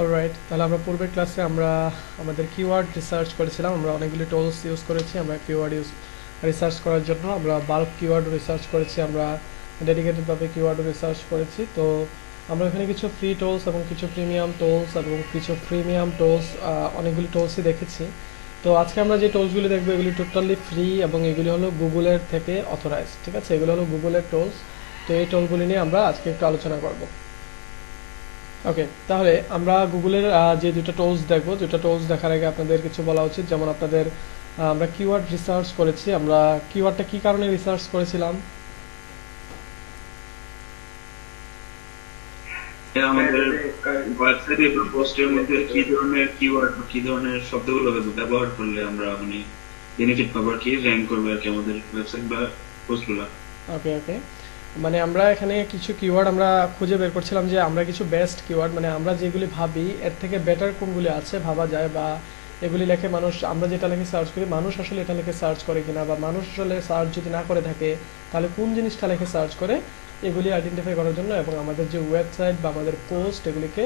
Alright, তাহলে আমরা পূর্বের ক্লাসে আমরা আমাদের কিওয়ার্ড রিসার্চ করেছিলাম। আমরা অনেকগুলি টুলস ইউজ করেছি আমরা কিওয়ার্ড রিসার্চ করার জন্য। আমরা বাল্ক কিওয়ার্ড রিসার্চ করেছি, আমরা ডেডিকেটেডভাবে কিওয়ার্ড রিসার্চ করেছি। তো আমরা এখানে কিছু ফ্রি টুলস এবং কিছু প্রিমিয়াম টুলস এবং কিছু প্রিমিয়াম টুলস অনেকগুলি টুলসই দেখেছি। তো আজকে আমরা যে টুলসগুলি দেখবো এগুলি টোটালি ফ্রি এবং এগুলি হলো গুগলের থেকে অথরাইজ, ঠিক আছে? এগুলো হলো গুগলের টুলস। তো এই টুলগুলি নিয়ে আমরা আজকে একটু আলোচনা করব। ওকে, তাহলে আমরা গুগলের যে দুটো টুলস দেখবো, দুটো টুলস দেখার আগে আপনাদের কিছু বলা উচিত। যেমন আপনাদের আমরা কিওয়ার্ড রিসার্চ করেছি। আমরা কিওয়ার্ডটা কি কারণে রিসার্চ করেছিলাম? আমাদের ওয়েবসাইটে বা পোস্টের মধ্যে কি ধরনের কিওয়ার্ড বা কি ধরনের শব্দগুলো ব্যবহার করলে আমরা মানে বেনিফিট পাবো আর কি, র্যাঙ্ক করবে আর কি আমাদের ওয়েবসাইট বা পোস্টগুলো। ওকে ওকে, মানে আমরা এখানে কিছু কিওয়ার্ড আমরা খুঁজে বের করছিলাম যে আমরা কিছু বেস্ট কিওয়ার্ড, মানে আমরা যেগুলি ভাবি এর থেকে বেটার কোনগুলি আছে ভাবা যায়, বা এগুলি লেখে মানুষ, আমরা যেটা লিখে সার্চ করি মানুষ আসলে এটা লিখে সার্চ করে কিনা, বা মানুষ আসলে সার্চ যদি না করে থাকে তাহলে কোন জিনিসটা লিখে সার্চ করে, এগুলি আইডেন্টিফাই করার জন্য এবং আমাদের যে ওয়েবসাইট বা আমাদের পোস্ট এগুলিকে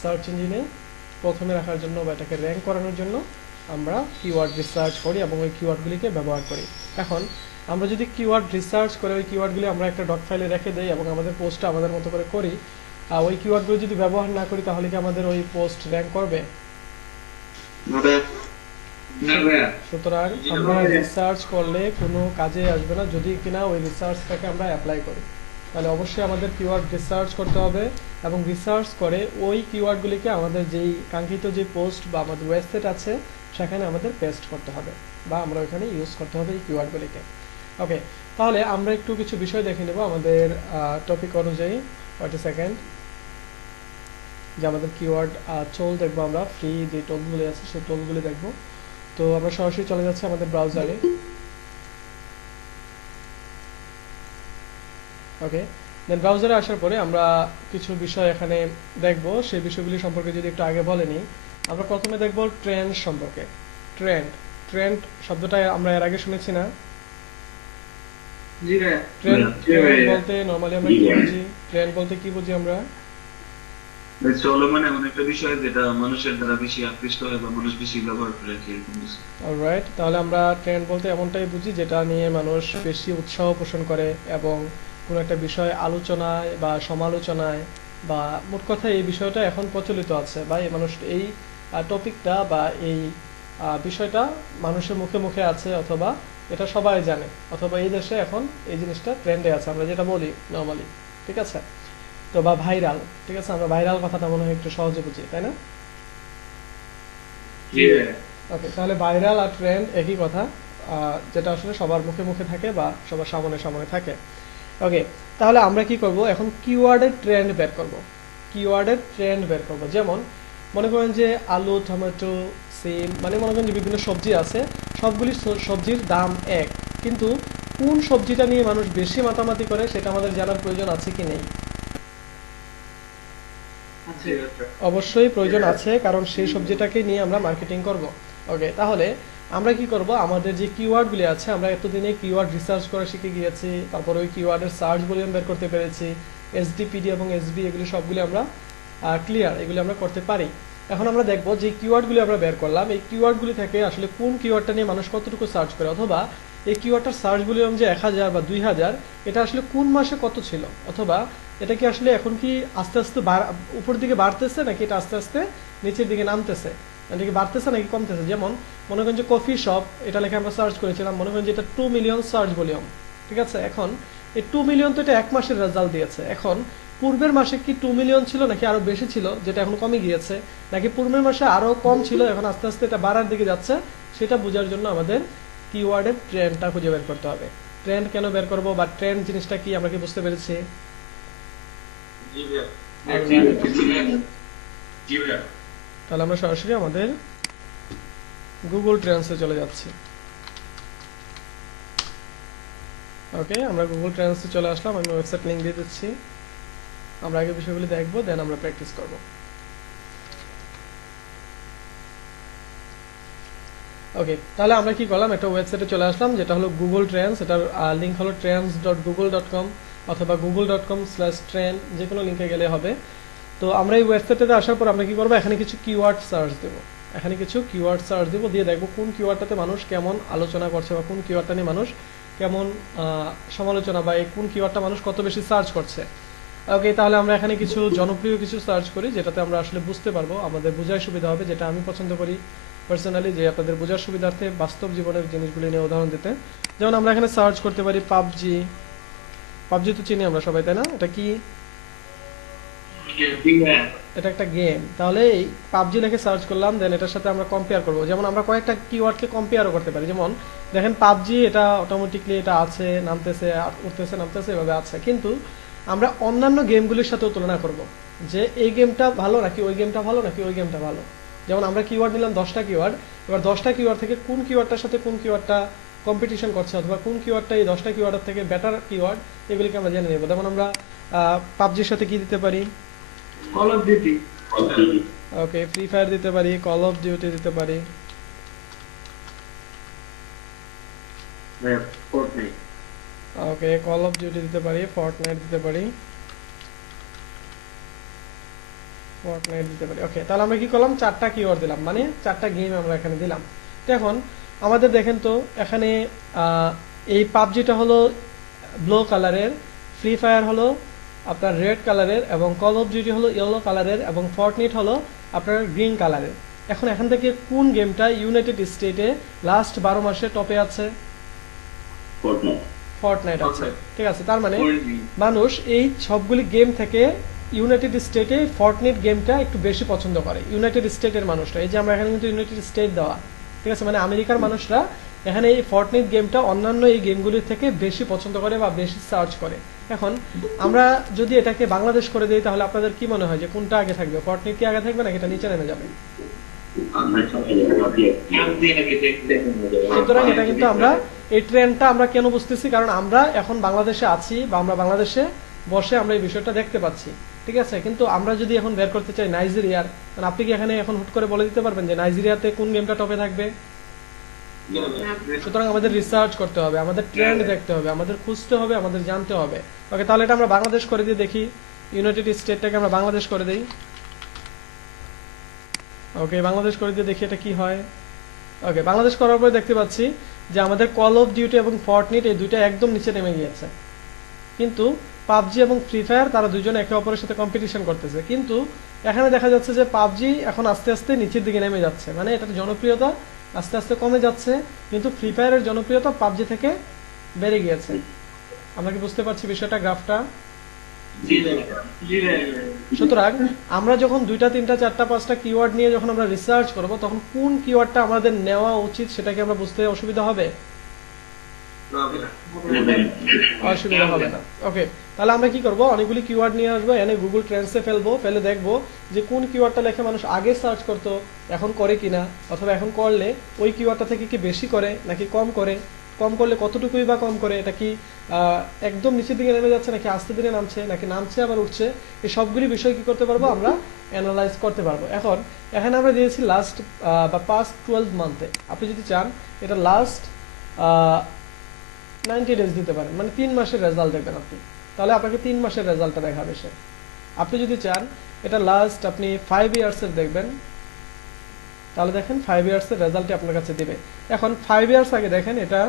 সার্চ ইঞ্জিনে প্রথমে রাখার জন্য বা এটাকে র্যাঙ্ক করানোর জন্য আমরা কিওয়ার্ড রিসার্চ করি এবং ওই কিওয়ার্ডগুলিকে ব্যবহার করি। এখন আমরা যদি কিওয়ার্ড রিসার্চ করে ওই কিওয়ার্ডগুলি আমরা একটা ডট ফাইলে রেখে দেই এবং আমাদের পোস্টটা আমাদের মতো করে করি, ওই কিওয়ার্ডগুলো যদি ব্যবহার না করি তাহলে কি আমাদের ওই পোস্ট র্যাঙ্ক করবে? না ভাইয়া, সুতরাং আমরা রিসার্চ করলে কোনো কাজে আসবে না যদি কিনা ওই রিসার্চটাকে আমরা অ্যাপ্লাই করি। তাহলে অবশ্যই আমাদের কিওয়ার্ড রিসার্চ করতে হবে এবং রিসার্চ করে ওই কিওয়ার্ডগুলিকে আমাদের যেই কাঙ্ক্ষিত যে পোস্ট বা আমাদের ওয়েবসাইট আছে সেখানে আমাদের পেস্ট করতে হবে বা আমরা ওইখানে ইউজ করতে হবে এই কিওয়ার্ডগুলিকে। ওকে, তাহলে আমরা একটু কিছু বিষয় দেখে নেব আমাদের টপিক অনুযায়ী। ওয়েট এ সেকেন্ড, যে আমাদের কিওয়ার্ড টুল দেখবো, আমরা ফ্রি যে টুলগুলি আছে সেই টুলগুলি দেখবো। তো আমরা সরাসরি চলে যাচ্ছি আমাদের ব্রাউজারে। ওকে, দেন ব্রাউজারে আসার পরে আমরা কিছু বিষয় এখানে দেখব। সেই বিষয়গুলি সম্পর্কে যদি একটু আগে বলে নিই, আমরা প্রথমে দেখব ট্রেন্ড সম্পর্কে। ট্রেন্ড, ট্রেন্ড শব্দটা আমরা এর আগে শুনেছি না? জি ভাইয়া। ট্রেন্ড, জি ট্রেন্ড ভাইয়া। বলতে নরমালি আমরা কি বুঝি? ট্রেন্ড বলতে কি বুঝি আমরা? চলমান এমন একটা বিষয় যেটা মানুষের দ্বারা বেশি আকৃষ্ট হয় বা মানুষ বেশি ব্যবহার করে আর কি, এরকম কিছু। অলরাইট, তাহলে আমরা ট্রেন্ড বলতে এমনটাই বুঝি যেটা নিয়ে মানুষ বেশি উৎসাহ পোষণ করে এবং কোনো একটা বিষয় আলোচনায় বা সমালোচনায় বা মোট কথা এই বিষয়টা এখন প্রচলিত আছে বা এই মানুষ এই টপিকটা বা এই বিষয়টা মানুষের মুখে মুখে আছে, অথবা এটা সবাই জানে, অথবা এই দেশে এখন এই জিনিসটা ট্রেন্ডে আছে, আমরা যেটা বলি নর্মালি, ঠিক আছে? তো বা ভাইরাল, ঠিক আছে, আমরা ভাইরাল কথাটা মনে হয় একটু সহজে বুঝি, তাই না? জি ভাইয়া। ওকে, তাহলে ভাইরাল আর ট্রেন্ড একই কথা, যেটা আসলে সবার মুখে মুখে থাকে বা সবার সামনে সামনে থাকে। ওকে, তাহলে আমরা কি করব এখন? কিওয়ার্ডের ট্রেন্ড বের করব। কিওয়ার্ডের ট্রেন্ড বের করব, যেমন মনে করেন যে আলু, টমেটো, সিম, মানে মনে করেন যে বিভিন্ন সবজি আছে, সবগুলি সবজির দাম এক, কিন্তু কোন সবজিটা নিয়ে মানুষ বেশি মাতামাতি করে সেটা আমাদের জানার প্রয়োজন আছে কি নেই? আচ্ছা। অবশ্যই প্রয়োজন আছে, কারণ সেই সবজিটাকে নিয়ে আমরা মার্কেটিং করব। ওকে, তাহলে আমরা কি করব? আমাদের যে কিওয়ার্ডগুলি আছে, আমরা এতদিনে কিওয়ার্ড রিসার্চ করা শিখে গিয়েছি, তারপর ওই কিওয়ার্ডের সার্চ ভলিউম বের করতে পেরেছি, এসডিপিডি এবং এসবি এগুলি সবগুলি আমরা ক্লিয়ার, এগুলি আমরা করতে পারি। এখন আমরা দেখব যে কিওয়ার্ডগুলি আমরা বের করলাম, এই কিওয়ার্ডগুলি থেকে আসলে কোন কিওয়ার্ডটা নিয়ে মানুষ কতটুকু সার্চ করে, অথবা এই কিওয়ার্ডটার সার্চ ভলিউম যে 1000 বা 2000, এটা আসলে কোন মাসে কত ছিল, অথবা এটা কি আসলে এখন কি আস্তে আস্তে উপরের দিকে বাড়তেছে নাকি এটা আস্তে আস্তে নিচের দিকে নামতেছে, এটা কি বাড়তেছে নাকি কমতেছে? যেমন মনে করেন যে কফি শপ, এটা লেখা আমরা সার্চ করেছিলাম, মনে করেন যে এটা 2 মিলিয়ন সার্চ ভলিউম, ঠিক আছে? এখন এই 2 মিলিয়ন তো এটা এক মাসের রেজাল্ট দিয়েছে। এখন পূর্বের মাসে কি 2 মিলিয়ন ছিল নাকি আরো বেশি ছিল যেটা এখন কমে গিয়েছে, নাকি পূর্বের মাসে আরো কম ছিল এখন আস্তে আস্তে এটা বাড়ার দিকে যাচ্ছে, সেটা বোঝার জন্য আমাদের কিওয়ার্ডের ট্রেন্ডটা খুঁজে বের করতে হবে। ট্রেন্ড কেন বের করবো বা ট্রেন্ড জিনিসটা কি আমরা কি বুঝতে পেরেছি? জি ভাইয়া। Alright. জি ভাইয়া। তাহলে আমরা সরাসরি আমাদের গুগল ট্রেন্ডসে চলে যাচ্ছি। ওকে, আমরা গুগল ট্রেন্ডসে চলে আসলাম, আমি ওয়েবসাইট লিংক দিয়ে দিচ্ছি। আমরা আগে বিষয়গুলি দেখবো, দেন আমরা প্র্যাকটিস করব। ওকে, তাহলে আমরা কি করলাম, একটা ওয়েবসাইটে চলে আসলাম যেটা হলো গুগল ট্রেন্ডস। এটার লিঙ্ক হলো trends.google.com অথবা google.com/trend, যে কোনো লিঙ্কে গেলে হবে। তো আমরা এই ওয়েবসাইটটাতে আসার পর আমরা কি করবো, এখানে কিছু কিওয়ার্ড সার্চ দেবো, এখানে কিছু কিওয়ার্ড সার্চ দেবো, দিয়ে দেখবো কোন কিওয়ার্ডটাতে মানুষ কেমন আলোচনা করছে বা কোন কিওয়ার্ডটা নিয়ে মানুষ কেমন সমালোচনা বা এই কোন কিওয়ার্ডটা মানুষ কত বেশি সার্চ করছে। ওকে, তাহলে আমরা এখানে কিছু জনপ্রিয় কিছু সার্চ করি যেটাতে আমরা আসলে বুঝতে পারবো, আমাদের বোঝার সুবিধা হবে, যেটা আমি পছন্দ করি পার্সোনালি, যে আপনাদের বোঝার সুবিধার্থে বাস্তব জীবনের জিনিসগুলি নিয়ে উদাহরণ দিতে। যেমন আমরা এখানে সার্চ করতে পারি পাবজি। পাবজি তো চিনি আমরা সবাই, তাই না? এটা কি? এটা একটা গেম। তাহলে এই পাবজি লিখে সার্চ করলাম, দেন এটার সাথে আমরা কম্পেয়ার করব। যেমন আমরা কয়েকটা কিওয়ার্ডকে কম্পেয়ারও করতে পারি। যেমন দেখেন পাবজি, এটা অটোমেটিকলি এটা আছে, নামতেছে আর উঠতেছে, নামতেছে, এভাবে আছে। কিন্তু আমরা অন্যান্য গেমগুলির সাথেও তুলনা করব যে এই গেমটা ভালো নাকি ওই গেমটা ভালো নাকি ওই গেমটা ভালো। যেমন আমরা কিওয়ার্ড নিলাম 10টা কিওয়ার্ড, এবার 10টা কিওয়ার্ড থেকে কোন কিওয়ার্ডটার সাথে কোন কিওয়ার্ডটা কম্পিটিশন করছে অথবা কোন কিওয়ার্ডটা এই 10টা কিওয়ার্ডের থেকে বেটার কিওয়ার্ড, এগুলিকে আমরা জেনে নেব। যেমন আমরা পাবজির সাথে কি দিতে পারি? Call of duty. Okay, free fire দিতে পারি, কল অফ ডিউটি দিতে পারি, Fortnite. Okay call of duty দিতে পারি, ফর্টনাইট দিতে পারি, ফর্টনাইট দিতে পারি। ওকে, তাহলে আমরা কি করলাম, 4টা কিওয়ার্ড দিলাম, মানে 4টা গেম আমরা এখানে দিলাম। তো এখন আমাদের দেখেন তো এখানে এই পাবজিটা হলো ব্লু কালারের, ফ্রি ফায়ার হলো আপনার রেড কালারের, এবং কল অফ ডিউটি হলো ইয়েলো কালারের, এবং ফর্টনাইট হলো আপনার গ্রিন কালারের। এখন এখান থেকে কোন গেমটা ইউনাইটেড স্টেটে লাস্ট 12 মাসে টপে আছে? ফর্টনাইট আছে। ঠিক আছে, তার মানে মানুষ এই সবগুলি গেম থেকে ইউনাইটেড স্টেটে ফর্টনাইট গেমটা একটু বেশি পছন্দ করে, ইউনাইটেড স্টেটের মানুষরা। এই যে আমরা এখানে কিন্তু ইউনাইটেড স্টেট দেওয়া, ঠিক আছে, মানে আমেরিকার মানুষরা এখানে এই ফর্টনাইট গেমটা অন্যান্য এই গেমগুলির থেকে বেশি পছন্দ করে বা বেশি সার্চ করে। এখন আমরা যদি এটাকে বাংলাদেশ করে দিই তাহলে আপনাদের কি মনে হয় যে কোনটা আগে থাকবে? ফর্টনাইট কি আগে থাকবে নাকি এটা নিচে নেমে যাবে? সুতরাং এটা কিন্তু আমরা এই ট্রেন্ডটা আমরা কেন বুঝতেছি, কারণ আমরা এখন বাংলাদেশে আছি বা আমরা বাংলাদেশে বসে আমরা এই বিষয়টা দেখতে পাচ্ছি। ঠিক আছে, কিন্তু আমরা যদি এখন বের করতে চাই নাইজেরিয়ার, আপনি কি এখানে এখন হুট করে বলে দিতে পারবেন যে নাইজেরিয়াতে কোন গেমটা টপে থাকবে? সুতরাং আমাদের রিসার্চ করতে হবে, আমাদের ট্রেন্ড দেখতে হবে, আমাদের খুঁজতে হবে, আমাদের জানতে হবে। ওকে, তাহলে এটা আমরা বাংলাদেশ করে দিয়ে দেখি, ইউনাইটেড স্টেটটাকে আমরা বাংলাদেশ করে দেই। ওকে, বাংলাদেশ করে দিয়ে দেখি এটা কি হয়। ওকে, বাংলাদেশ করার পরে দেখতে পাচ্ছি যে আমাদের কল অফ ডিউটি এবং ফর্টনাইট এই দুইটা একদম নিচে নেমে গিয়েছে, কিন্তু পাবজি এবং ফ্রি ফায়ার তারা দুজন একে অপরের সাথে কম্পিটিশন করতেছে। কিন্তু এখানে দেখা যাচ্ছে যে পাবজি এখন আস্তে আস্তে নিচের দিকে নেমে যাচ্ছে, মানে এটার জনপ্রিয়তা আস্তে আস্তে কমে যাচ্ছে, কিন্তু ফ্রি ফায়ারের জনপ্রিয়তা পাবজি থেকে বেড়ে গিয়েছে। আমরা কি বুঝতে পারছি বিষয়টা, গ্রাফটা? সুতরাং আমরা যখন 2টা 3টা 4টা 5টা কিওয়ার্ড নিয়ে যখন আমরা রিসার্চ করব, তখন কোন কিওয়ার্ডটা আমাদের নেওয়া উচিত সেটাকে আমরা বুঝতে অসুবিধা হবে? অসুবিধা হবে না। ওকে, তাহলে আমরা কি করব, অনেকগুলি কিওয়ার্ড নিয়ে আসবো, এনে গুগল ট্রেন্ডসে ফেলবো, ফেলে দেখবো যে কোন কিওয়ার্ডটা লেখে মানুষ আগে সার্চ করতো, এখন করে কিনা, অথবা এখন করলে ওই কিওয়ার্ডটা থেকে কি বেশি করে নাকি কম করে, কম করলে কতটুকুই বা কম করে, এটা কি একদম নিচের দিকে নেমে যাচ্ছে নাকি আস্তে ধীরে নামছে নাকি নামছে আবার উঠছে, এই সবগুলি বিষয় কি করতে পারবো, আমরা অ্যানালাইজ করতে পারবো। এখন এখানে আমরা দিয়েছি লাস্ট বা পাস্ট 12 মান্থে। আপনি যদি চান এটা লাস্ট 90 ডেজ দিতে পারেন, মানে 3 মাসের রেজাল্ট দেখবেন আপনি, তাহলে আপনাকে 3 মাসের রেজাল্টটা দেখাবে সে। আপনি যদি চান এটা লাস্ট আপনি 5 ইয়ার্সের দেখবেন, তাহলে দেখেন 5 ইয়ার্সের রেজাল্টই আপনার কাছে দিবে। এখন 5 ইয়ার্স আগে দেখেন, এটা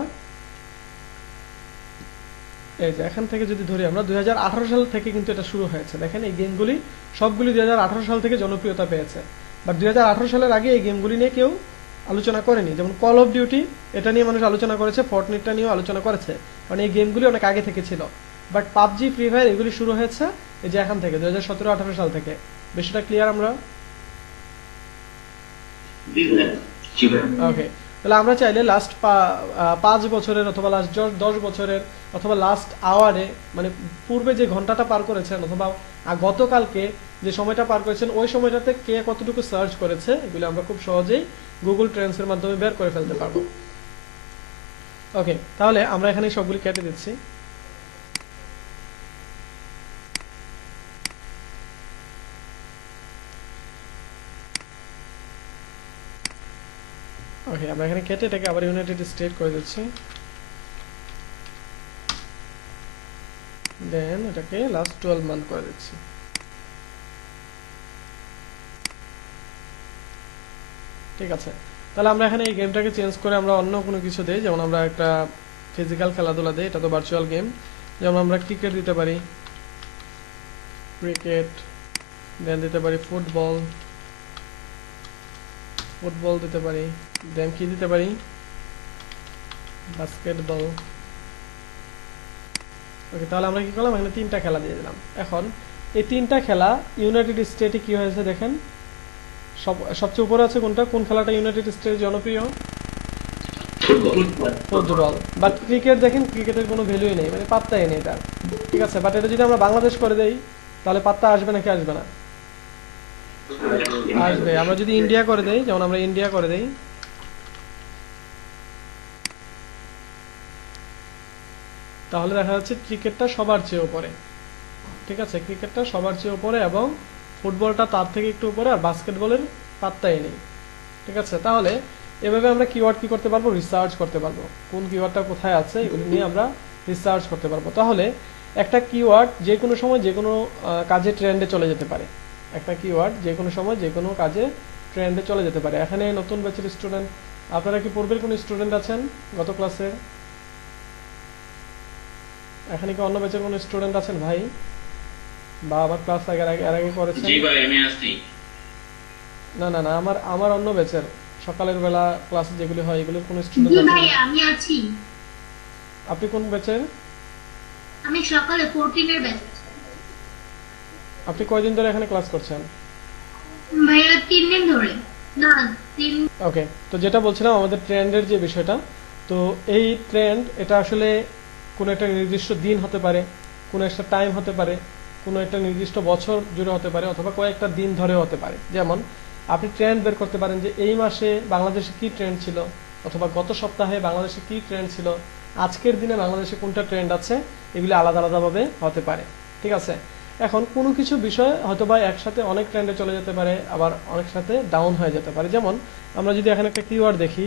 এই যে এখান থেকে যদি ধরি আমরা 2018 সাল থেকে কিন্তু এটা শুরু হয়েছে। দেখেন এই গেমগুলি সবগুলি 2018 সাল থেকে জনপ্রিয়তা পেয়েছে, বাট 2018 সালের আগে এই গেমগুলি নিয়ে কেউ আলোচনা করেনি। যেমন কল অফ ডিউটি, এটা নিয়ে মানুষ আলোচনা করেছে, ফর্টনাইটটা নিয়েও আলোচনা করেছে, কারণ এই গেমগুলি অনেক আগে থেকে ছিল। বাট পাবজি, ফ্রি ফায়ার এগুলি শুরু হয়েছে এই যে এখান থেকে 2017-18 সাল থেকে। বিষয়টা ক্লিয়ার আমরা? ওকে, তাহলে আমরা চাইলে লাস্ট 5 বছরের অথবা লাস্ট 10 বছরের অথবা লাস্ট আওয়ারে, মানে পূর্বে যে ঘন্টাটা পার করেছেন অথবা গতকালকে যে সময়টা পার করেছেন ওই সময়টাতে কে কতটুকু সার্চ করেছে, এগুলো আমরা খুব সহজেই গুগল ট্রেন্ডসের মাধ্যমে বের করে ফেলতে পারবো। ওকে, তাহলে আমরা এখানে সবগুলি কেটে দিচ্ছি। ওকে, আমরা এখানে কেটে এটাকে আবার ইউনাইটেড স্টেট করে দিচ্ছি, দেন এটাকে লাস্ট 12 মান্থ করে দিচ্ছি। ঠিক আছে, তাহলে আমরা এখানে এই গেমটাকে চেঞ্জ করে আমরা অন্য কোনো কিছু দেই, যেমন আমরা একটা ফিজিক্যাল খেলাধুলা দিই, এটা তো ভার্চুয়াল গেম। যেমন আমরা ক্রিকেট দিতে পারি, ক্রিকেট, দেন দিতে পারি ফুটবল, ফুটবল দিতে পারি, দেন কি দিতে পারি, বাস্কেটবল। ওকে, তাহলে আমরা কি করলাম, এখানে 3টা খেলা দিয়ে দিলাম। এখন এই 3টা খেলা ইউনাইটেড স্টেটে কি হয়েছে দেখেন, সবচেয়ে উপরে আছে কোনটা, কোন খেলাটা ইউনাইটেড স্টেটে জনপ্রিয়? ফুটবল। বাট ক্রিকেট দেখেন, ক্রিকেটের কোনো ভ্যালুই নেই, মানে পাত্তাই নেই তার। ঠিক আছে, বাট এটা যদি আমরা বাংলাদেশ করে দেই তাহলে পাত্তা আসবে নাকি আসবে না? আসবে। আমরা যদি ইন্ডিয়া করে দেই, যেমন আমরা ইন্ডিয়া করে দেই, তাহলে দেখা যাচ্ছে ক্রিকেটটা সবার চেয়ে উপরে। ঠিক আছে, ক্রিকেটটা সবার চেয়ে উপরে এবং ফুটবলটা তার থেকে একটু উপরে, আর বাস্কেটবলের পাত্তাই নেই। ঠিক আছে, তাহলে এভাবে আমরা কিওয়ার্ড কি করতে পারবো, রিসার্চ করতে পারবো, কোন কিওয়ার্ডটা কোথায় আছে এগুলো নিয়ে আমরা রিসার্চ করতে পারবো। তাহলে একটা কিওয়ার্ড যে কোনো সময় যে কোনো কাজে ট্রেন্ডে চলে যেতে পারে। একটা কিওয়ার্ড যে কোনো সময় যে কোনো কাজে ট্রেন্ডে চলে যেতে পারে। এখানে নতুন ব্যাচের স্টুডেন্ট, আপনারা কি পূর্বের কোনো স্টুডেন্ট আছেন গত ক্লাসের? এখানে কি অন্য ব্যাচের কোনো স্টুডেন্ট আছেন ভাই, বা আবার ক্লাস এর আগে করেছেন? জি ভাই আমি আছি। না না না, আমার অন্য ব্যাচের সকালের বেলা ক্লাসে যেগুলো হয় এগুলোর কোনো জি স্টুডেন্ট আছে? ভাই আমি আছি। আপনি কোন ব্যাচের? আমি সকালে 14 এর ব্যাচ। আপনি কয়দিন ধরে এখানে ক্লাস করছেন? ভাইয়া 3 দিন ধরে। না 3। ওকে, তো যেটা বলছিলাম আমাদের ট্রেন্ডের যে বিষয়টা, তো এই ট্রেন্ড এটা আসলে কোনো একটা নির্দিষ্ট দিন হতে পারে, কোনো একটা টাইম হতে পারে, কোনো একটা নির্দিষ্ট বছর জুড়ে হতে পারে, অথবা কয়েকটা দিন ধরেও হতে পারে। যেমন আপনি ট্রেন্ড বের করতে পারেন যে এই মাসে বাংলাদেশে কি ট্রেন্ড ছিল, অথবা গত সপ্তাহে বাংলাদেশে কি ট্রেন্ড ছিল, আজকের দিনে বাংলাদেশে কোনটা ট্রেন্ড আছে, এগুলি আলাদা আলাদাভাবে হতে পারে। ঠিক আছে, এখন কোনো কিছু বিষয় হয়তোবা একসাথে অনেক ট্রেন্ডে চলে যেতে পারে, আবার অনেক সাথে ডাউন হয়ে যেতে পারে। যেমন আমরা যদি এখানে একটা কিওয়ার্ড দেখি,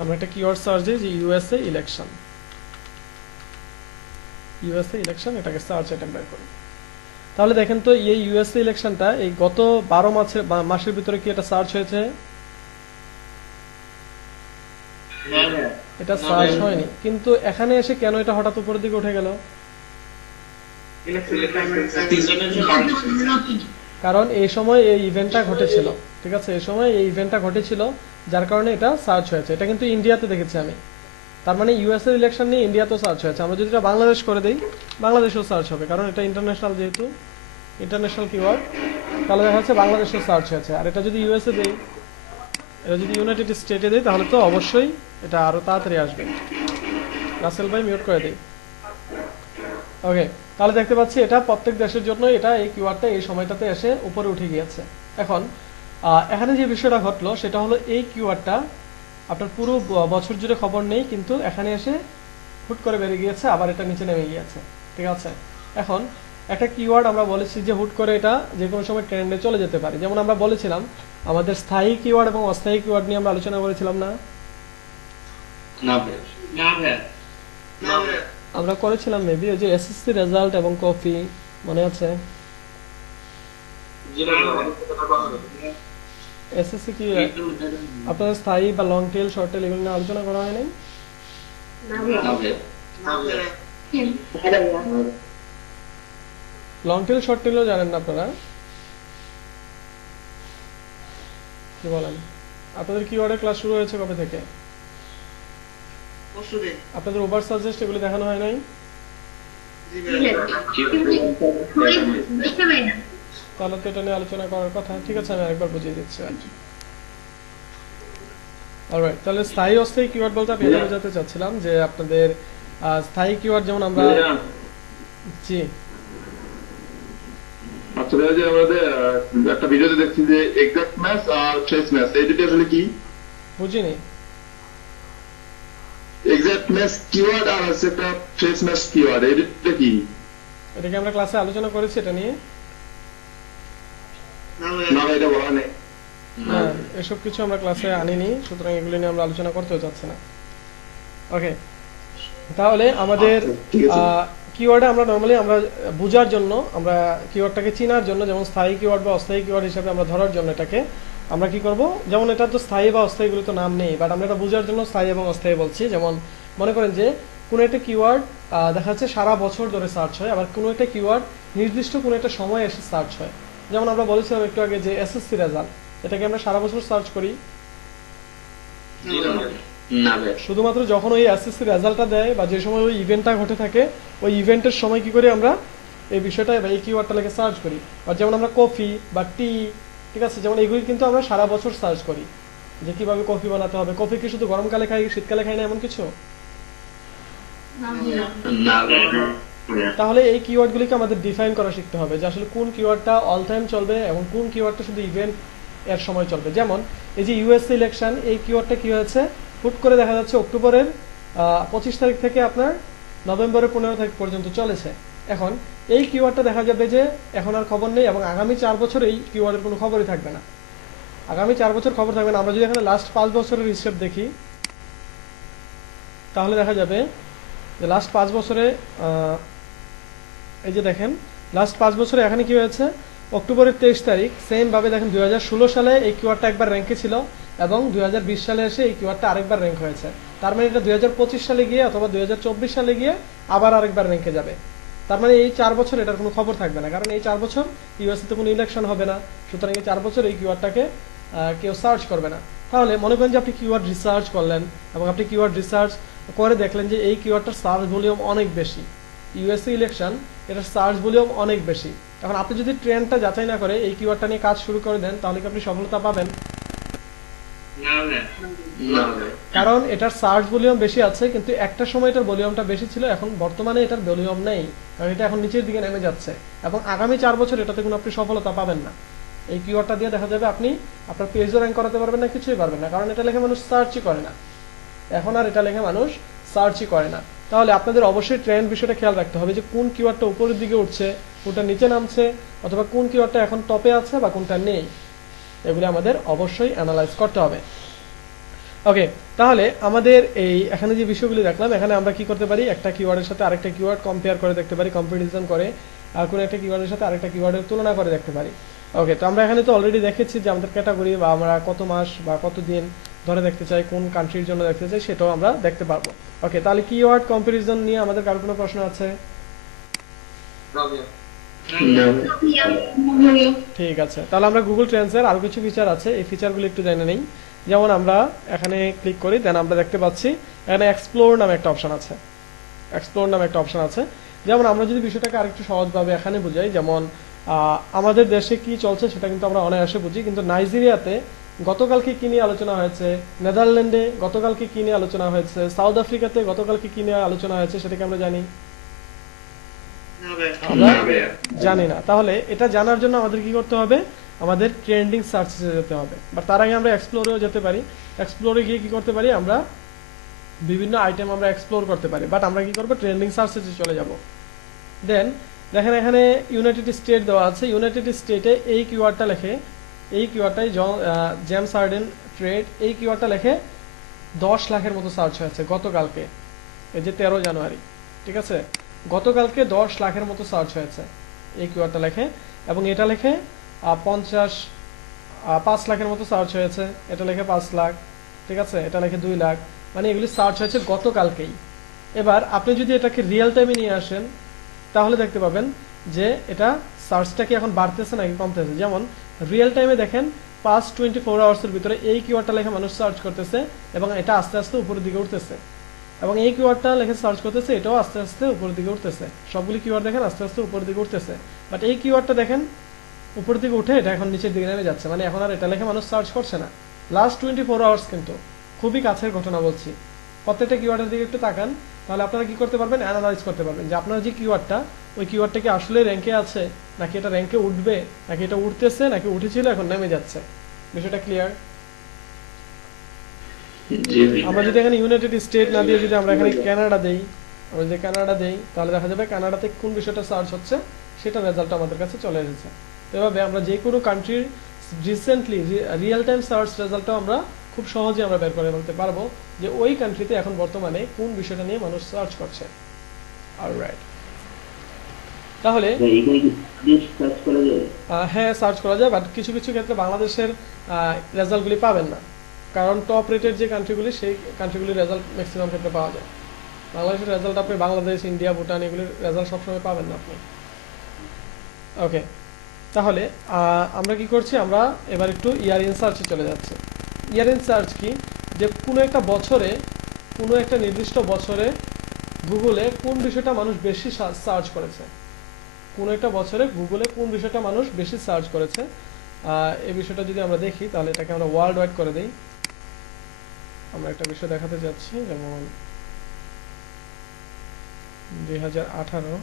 আমরা একটা কিওয়ার্ড সার্চ দিই যে ইউএসএ ইলেকশন, ইউএসএ ইলেকশন, এটাকে সার্চ আইটেম বের করি। তাহলে দেখেন তো এই ইউএসএ ইলেকশনটা এই গত 12 মাসের ভিতরে কি এটা সার্চ হয়েছে? এটা সার্চ হয়নি, কিন্তু এখানে এসে কেন এটা হঠাৎ উপরের দিকে উঠে গেল? কারণ এই সময় এই ইভেন্টটা ঘটেছিল। ঠিক আছে, এই সময় এই ইভেন্টটা ঘটেছিল, যার কারণে এটা সার্চ হয়েছে। এটা কিন্তু ইন্ডিয়াতে দেখেছি আমি, তার মানে ইউএস এর ইলেকশন নিয়ে ইন্ডিয়াতেও সার্চ হয়েছে। আমরা যদি এটা বাংলাদেশ করে দিই, বাংলাদেশেও সার্চ হবে, কারণ এটা ইন্টারন্যাশনাল, যেহেতু ইন্টারন্যাশনাল কিওয়ার্ড, তাহলে দেখা যাচ্ছে বাংলাদেশেও সার্চ হয়েছে। আর এটা যদি ইউএসএ দেই, এটা যদি ইউনাইটেড স্টেটে দেই, তাহলে তো অবশ্যই এটা আরো তাড়াতাড়ি আসবে। রাসেল ভাই মিউট করে দিই। ওকে, তাহলে দেখতে পাচ্ছি এটা প্রত্যেক দেশের জন্য এটা এই কিওয়ার্ডটা এই সময়টাতে এসে উপরে উঠে গিয়েছে। এখন এখানে যে বিষয়টা ঘটলো সেটা হলো এই কিওয়ার্ডটা আপনার পুরো বছর জুড়ে খবর নেই, কিন্তু এখানে এসে হুট করে বেড়ে গিয়েছে, আবার এটা নিচে নেমে গিয়েছে। ঠিক আছে, এখন একটা কিওয়ার্ড আমরা বলেছি যে হুট করে এটা যে কোনো সময় ট্রেন্ডে চলে যেতে পারে। যেমন আমরা বলেছিলাম আমাদের স্থায়ী কিওয়ার্ড এবং অস্থায়ী কিওয়ার্ড নিয়ে আমরা আলোচনা করেছিলাম না? না ভাই। না ভাই। না ভাই। আমরা করেছিলাম মেবি, ওই যে এসএসসি রেজাল্ট এবং কফি, মনে আছে? এসএসসি কি আপনাদের স্থায়ী বা লং টেল, শর্ট টেল এগুলো নিয়ে আলোচনা করা হয়নি? লং টেল শর্ট টেলও জানেন না আপনারা? কি বলেন? আপনাদের কিওয়ার্ডের ক্লাস শুরু হয়েছে কবে থেকে? আপনাদের ওভার সাজেস্ট এগুলো দেখানো হয় নাই? তাহলে তো এটা নিয়ে আলোচনা করার কথা। ঠিক আছে, আমি আরেকবার বুঝিয়ে দিচ্ছি। অলরাইট, তাহলে স্থায়ী অস্থায়ী কিওয়ার্ড বলতে আমি এটা বোঝাতে চাচ্ছিলাম যে আপনাদের স্থায়ী কিওয়ার্ড যেমন আমরা, জি আসলে যে আমাদের একটা ভিডিওতে দেখছি যে এক্সাক্ট ম্যাচ আর ট্রেস ম্যাচ, এই দুটো আসলে কি? বুঝিনি। এক্সাক্ট ম্যাচ কিওয়ার্ড আর হচ্ছে একটা ট্রেস ম্যাচ কিওয়ার্ড, এই দুটো কি? এটাকে আমরা ক্লাসে আলোচনা করেছি এটা নিয়ে? না ভাই, এটা বলা নেই। না, এসব কিছু আমরা ক্লাসে আনিনি, সুতরাং এগুলো নিয়ে আমরা আলোচনা করতেও চাচ্ছি না। ওকে, তাহলে আমাদের কিওয়ার্ডে আমরা নর্মালি আমরা বোঝার জন্য আমরা কিওয়ার্ডটাকে চেনার জন্য যেমন স্থায়ী কিওয়ার্ড বা অস্থায়ী কিওয়ার্ড হিসেবে আমরা ধরার জন্য এটাকে আমরা কি করব যেমন এটা তো স্থায়ী বা অস্থায়ীগুলো তো নাম নেই বাট আমরা এটা বোঝার জন্য স্থায়ী এবং অস্থায়ী বলছি যেমন মনে করেন যে কোনো একটা কিওয়ার্ড দেখা যাচ্ছে সারা বছর ধরে সার্চ হয় আবার কোনো একটা কিওয়ার্ড নির্দিষ্ট কোনো একটা সময় এসে সার্চ হয় যেমন আমরা বলেছিলাম একটু আগে যে এসএসসি রেজাল্ট এটাকে আমরা সারা বছর সার্চ করি না ভাইয়া শুধুমাত্র যখন ওই এসএসসি রেজাল্টটা দেয় বা যে সময় ওই ইভেন্টটা ঘটে থাকে ওই ইভেন্টের সময় কি করি আমরা এই বিষয়টা বা এই কিওয়ার্ডটা লিখে সার্চ করি আর যেমন আমরা কফি বা টি ঠিক আছে যেমন এগুলি কিন্তু আমরা সারা বছর সার্চ করি যে কিভাবে কফি বানাতে হবে কফি কি শুধু গরমকালে খাই শীতকালে খাই না এমন কিছু না ভাইয়া তাহলে এই কিওয়ার্ডগুলিকে আমাদের ডিফাইন করা শিখতে হবে যে আসলে কোন কিওয়ার্ডটা অল টাইম চলবে এবং কোন কিওয়ার্ডটা শুধু ইভেন্ট এর সময় চলবে যেমন এই যে ইউএসএ ইলেকশন এই কিওয়ার্ডটা কি হয়েছে হুট করে দেখা যাচ্ছে অক্টোবরের 25 তারিখ থেকে আপনার নভেম্বরের 15 তারিখ পর্যন্ত চলেছে এখন এই কিওয়ার্ডটা দেখা যাবে যে এখন আর খবর নেই এবং আগামী 4 বছর এই কিওয়ার্ডের কোনো খবরই থাকবে না আগামী 4 বছর খবর থাকবে না আমরা যদি এখানে লাস্ট 5 বছরের হিসেব দেখি তাহলে দেখা যাবে যে লাস্ট 5 বছরে এই যে দেখেন লাস্ট 5 বছরে এখানে কি হয়েছে অক্টোবরের 23 তারিখ সেম ভাবে দেখেন 2016 সালে এই কিওয়ার্ডটা একবার র্যাঙ্কে ছিল এবং 2020 সালে এসে এই কিওয়ার্ডটা আরেকবার র্যাঙ্ক হয়েছে তার মানে এটা 2025 সালে গিয়ে অথবা 2024 সালে গিয়ে আবার আরেকবার র্যাঙ্কে যাবে তার মানে এই 4 বছর এটার কোনো খবর থাকবে না কারণ এই 4 বছর ইউএসএ তে কোনো ইলেকশন হবে না সুতরাং এই 4 বছর এই কিওয়ার্ডটাকে কেউ সার্চ করবে না তাহলে মনে করেন যে আপনি কিওয়ার্ড রিসার্চ করলেন এবং আপনি কিওয়ার্ড রিসার্চ করে দেখলেন যে এই কিওয়ার্ডটার সার্চ ভলিউম অনেক বেশি ইউএসএ ইলেকশন এটার সার্চ ভলিউম অনেক বেশি এখন আপনি যদি ট্রেন্ডটা যাচাই না করে এই কিওয়ার্ডটা নিয়ে কাজ শুরু করে দেন তাহলে কি আপনি সফলতা পাবেন না ভাইয়া না ভাইয়া কারণ এটার সার্চ ভলিউম বেশি আছে কিন্তু একটা সময় এটার ভলিউমটা বেশি ছিল এখন বর্তমানে এটার ভলিউম নেই কারণ এটা এখন নিচের দিকে নেমে যাচ্ছে এবং আগামী 4 বছর এটাতে কোনো আপনি সফলতা পাবেন না এই কিওয়ার্ডটা দিয়ে দেখা যাবে আপনি আপনার পেজও র্যাঙ্ক করাতে পারবেন না কিছুই পারবেন না কারণ এটা লেখে মানুষ সার্চই করে না এখন আর এটা লেখে মানুষ সার্চই করে না তাহলে আপনাদের অবশ্যই ট্রেন্ড বিষয়টা খেয়াল রাখতে হবে যে কোন কিওয়ার্ডটা উপরের দিকে উঠছে কোনটা নিচে নামছে অথবা কোন কিওয়ার্ডটা এখন টপে আছে বা কোনটা নেই এগুলো আমাদের অবশ্যই অ্যানালাইজ করতে হবে ওকে তাহলে আমাদের এই এখানে যে বিষয়গুলি দেখলাম এখানে আমরা কি করতে পারি একটা কিওয়ার্ডের সাথে আরেকটা কিওয়ার্ড কম্পেয়ার করে দেখতে পারি কম্পারিজন করে আর কোন একটা কিওয়ার্ডের সাথে আরেকটা কিওয়ার্ডের তুলনা করে দেখতে পারি ওকে তো আমরা এখানে তো অলরেডি দেখেছি যে আমাদের ক্যাটাগরি বা আমরা কত মাস বা কত দিন ধরে দেখতে চাই কোন কান্ট্রির জন্য দেখতে চাই সেটাও আমরা দেখতে পারবো ওকে তাহলে কিওয়ার্ড কম্পারিজন নিয়ে আমাদের কারো কোনো প্রশ্ন আছে ঠিক আছে তাহলে আমরা গুগল ট্রেন্ডসের আরো কিছু ফিচার আছে এই ফিচারগুলো একটু জেনে নেই যেমন আমরা এখানে ক্লিক করি দেন আমরা দেখতে পাচ্ছি এখানে এক্সপ্লোর নামে একটা অপশন আছে এক্সপ্লোর নামে একটা অপশন আছে যেমন আমরা যদি বিষয়টাকে আরেকটু সহজভাবে এখানে বুঝাই যেমন আমাদের দেশে কি চলছে সেটা কিন্তু আমরা অনায়াসে বুঝি কিন্তু নাইজেরিয়াতে গতকালকে কি নিয়ে আলোচনা হয়েছে নেদারল্যান্ডে গতকালকে কি নিয়ে আলোচনা হয়েছে সাউথ আফ্রিকাতে গতকালকে কি নিয়ে আলোচনা হয়েছে সেটাকে আমরা জানি আমরা জানি না তাহলে এটা জানার জন্য আমাদের কি করতে হবে আমাদের ট্রেন্ডিং সার্চে যেতে হবে বাট তার আগে আমরা এক্সপ্লোরেও যেতে পারি এক্সপ্লোরে গিয়ে কি করতে পারি আমরা বিভিন্ন আইটেম আমরা এক্সপ্লোর করতে পারি বাট আমরা কি করব ট্রেন্ডিং সার্চে চলে যাব দেন দেখেন এখানে ইউনাইটেড স্টেট দেওয়া আছে ইউনাইটেড স্টেটে এই কিওয়ার্ডটা লেখে এই কিওয়ার্ডটাই জেমস হার্ডেন ট্রেড এই কিওয়ার্ডটা লেখে 10 লাখের মতো সার্চ হয়েছে গতকালকে এই যে 13 জানুয়ারি ঠিক আছে গতকালকে 10 লাখের মতো সার্চ হয়েছে এই কিওয়ার্ডটা লেখে এবং এটা লেখে 5 লাখের মতো সার্চ হয়েছে এটা লেখে 5 লাখ ঠিক আছে এটা লেখে 2 লাখ মানে এগুলি সার্চ হয়েছে গতকালকেই এবার আপনি যদি এটাকে রিয়েল টাইমে নিয়ে আসেন তাহলে দেখতে পাবেন যে এটা সার্চটা কি এখন বাড়তেছে নাকি কমতেছে যেমন রিয়েল টাইমে দেখেন পাস্ট 24 আওয়ার্সের ভিতরে এই কিওয়ার্ডটা লেখে মানুষ সার্চ করতেছে এবং এটা আস্তে আস্তে উপরের দিকে উঠতেছে এবং এই কিওয়ার্ডটা লেখে সার্চ করতেছে এটাও আস্তে আস্তে উপরের দিকে উঠতেছে সবগুলি কিওয়ার্ড দেখেন আস্তে আস্তে উপরের দিকে উঠতেছে বাট এই কিওয়ার্ডটা দেখেন উপরের দিকে উঠে এটা এখন নিচের দিকে নেমে যাচ্ছে মানে এখন আর এটা লেখে মানুষ সার্চ করছে না লাস্ট 24 আওয়ার্স কিন্তু খুবই কাছের ঘটনা বলছি প্রত্যেকটা কিওয়ার্ডের দিকে একটু তাকান তাহলে আপনারা কি করতে পারবেন অ্যানালাইজ করতে পারবেন যে আপনার যে কিওয়ার্ডটা ওই কিওয়ার্ডটা কি আসলে র্যাঙ্কে আছে নাকি এটা র্যাঙ্কে উঠবে নাকি এটা উঠতেছে নাকি উঠেছিল এখন নেমে যাচ্ছে বিষয়টা ক্লিয়ার আমরা যদি এখানে ইউনাইটেড স্টেট না দিয়ে যদি আমরা এখানে কানাডা দেই আমরা যদি কানাডা দেই তাহলে দেখা যাবে কানাডাতে কোন বিষয়টা সার্চ হচ্ছে সেটা রেজাল্ট আমাদের কাছে চলে এসেছে এভাবে আমরা যে কোনো কান্ট্রির রিসেন্টলি রিয়েল টাইম সার্চ রেজাল্টটাও আমরা খুব সহজে আমরা বের করে বলতে পারবো যে ওই কান্ট্রিতে এখন বর্তমানে কোন বিষয়টা নিয়ে মানুষ সার্চ করছে অলরাইট তাহলে এখানে কি দেশ সার্চ করা যাবে? হ্যাঁ সার্চ করা যায়, বাট কিছু কিছু ক্ষেত্রে বাংলাদেশের রেজাল্টগুলি পাবেন না, কারণ টপ রেটেড যে কান্ট্রিগুলি সেই কান্ট্রিগুলির রেজাল্ট ম্যাক্সিমাম ক্ষেত্রে পাওয়া যায়। বাংলাদেশের রেজাল্ট আপনি বাংলাদেশ, ইন্ডিয়া, ভুটান এগুলির রেজাল্ট সবসময় পাবেন না আপনি। ওকে, তাহলে আমরা কি করছি, আমরা এবার একটু ইয়ার ইন সার্চে চলে যাচ্ছি। ইয়ার ইন সার্চ কি, যে কোনো একটা বছরে, কোনো একটা নির্দিষ্ট বছরে গুগলে কোন বিষয়টা মানুষ বেশি সার্চ করেছে, কোনো একটা বছরে গুগলে কোন বিষয়টা মানুষ বেশি সার্চ করেছে, এই বিষয়টা যদি আমরা দেখি তাহলে এটাকে আমরা ওয়ার্ল্ড ওয়াইড করে দিই। আমরা একটা বিষয় দেখাতে যাচ্ছি, যেমন 2018,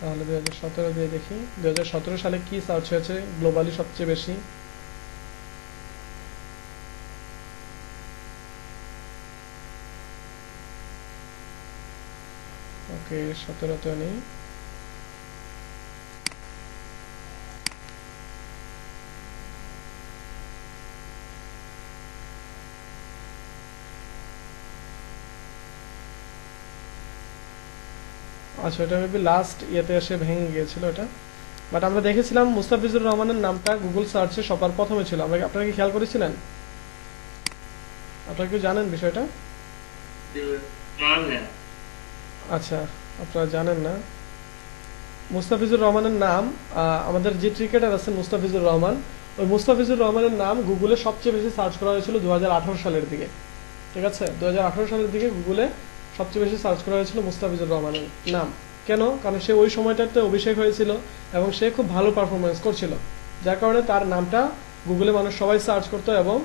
তাহলে 2017 দিয়ে দেখি 2017 সালে কি সার্চ হয়েছে গ্লোবালি সবচেয়ে বেশি। ওকে, 17 নেই। আচ্ছা, এটা মেবি লাস্ট ইয়েতে এসে ভেঙে গিয়েছিল এটা, বাট আমরা দেখেছিলাম মুস্তাফিজুর রহমানের নামটা গুগল সার্চে সবার প্রথমে ছিল। আপনারা কি খেয়াল করেছিলেন? আপনারা কি জানেন বিষয়টা? না ভাইয়া। আচ্ছা, আপনারা জানেন না। মুস্তাফিজুর রহমানের নাম, আমাদের যে ক্রিকেটার আছেন মুস্তাফিজুর রহমান, ওই মুস্তাফিজুর রহমানের নাম গুগলে সবচেয়ে বেশি সার্চ করা হয়েছিল 2018 সালের দিকে। ঠিক আছে, 2018 সালের দিকে গুগলে সবচেয়ে বেশি সার্চ করা হয়েছিল মুস্তাফিজুর রহমানের নাম। কেন? কারণ সে ওই সময়টাতে অভিষেক হয়েছিল এবং সে খুব ভালো পারফরমেন্স করছিল, যার কারণে তার নামটা গুগলে মানুষ সবাই সার্চ করতো এবং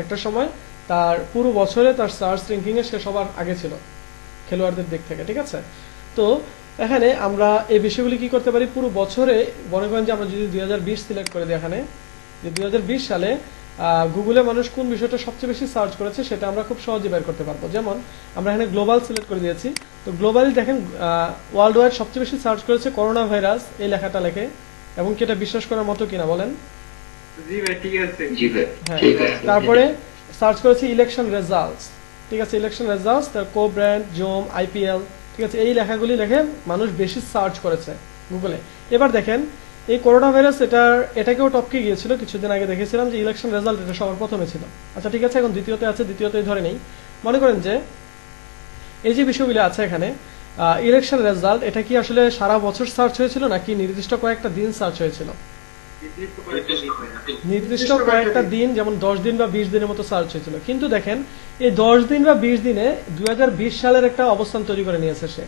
একটা সময় তার পুরো বছরে তার সার্চ র্যাঙ্কিংয়ে সে সবার আগে ছিল খেলোয়াড়দের দিক থেকে। ঠিক আছে, তো এখানে আমরা এই বিষয়গুলি কি করতে পারি, পুরো বছরে মনে করেন যে আমরা যদি 2020 সিলেক্ট করে দিই এখানে, যে 2020 সালে গুগলে মানুষ কোন বিষয়টা সবচেয়ে বেশি সার্চ করেছে সেটা আমরা খুব সহজে বের করতে পারবো। যেমন আমরা এখানে গ্লোবাল সিলেক্ট করে দিয়েছি, তো গ্লোবালি দেখেন ওয়ার্ল্ড ওয়াইড সবচেয়ে বেশি সার্চ করেছে করোনা ভাইরাস, এই লেখাটা লেখে, এবং কি এটা বিশ্বাস করার মতো কিনা বলেন? জি ভাই ঠিক আছে। জি ভাই, হ্যাঁ, ঠিক আছে। তারপরে সার্চ করেছি ইলেকশন রেজাল্টস। ঠিক আছে, ইলেকশন রেজাল্টস, তার কো ব্র্যান্ড, জোম, আইপিএল। ঠিক আছে, এই লেখাগুলি লেখে মানুষ বেশি সার্চ করেছে গুগলে। এবার দেখেন এই করোনা ভাইরাস এটাকেও টপকে গিয়েছিল কিছুদিন আগে, দেখেছিলাম যে ইলেকশন রেজাল্ট এটা সবার প্রথমে ছিল। আচ্ছা ঠিক আছে, এখন দ্বিতীয়তে আছে, দ্বিতীয়তে ধরে নেই। মনে করেন যে এই যে বিষয়গুলো আছে এখানে, ইলেকশন রেজাল্ট এটা কি আসলে সারা বছর সার্চ হয়েছিল নাকি নির্দিষ্ট কয়েকটা দিন সার্চ হয়েছিল? নির্দিষ্ট কয়েকটা দিন, যেমন 10 দিন বা 20 দিনের মতো সার্চ হয়েছিল। কিন্তু দেখেন এই 10 দিন বা 20 দিনে 2020 সালের একটা অবস্থান তৈরি করে নিয়েছে সে।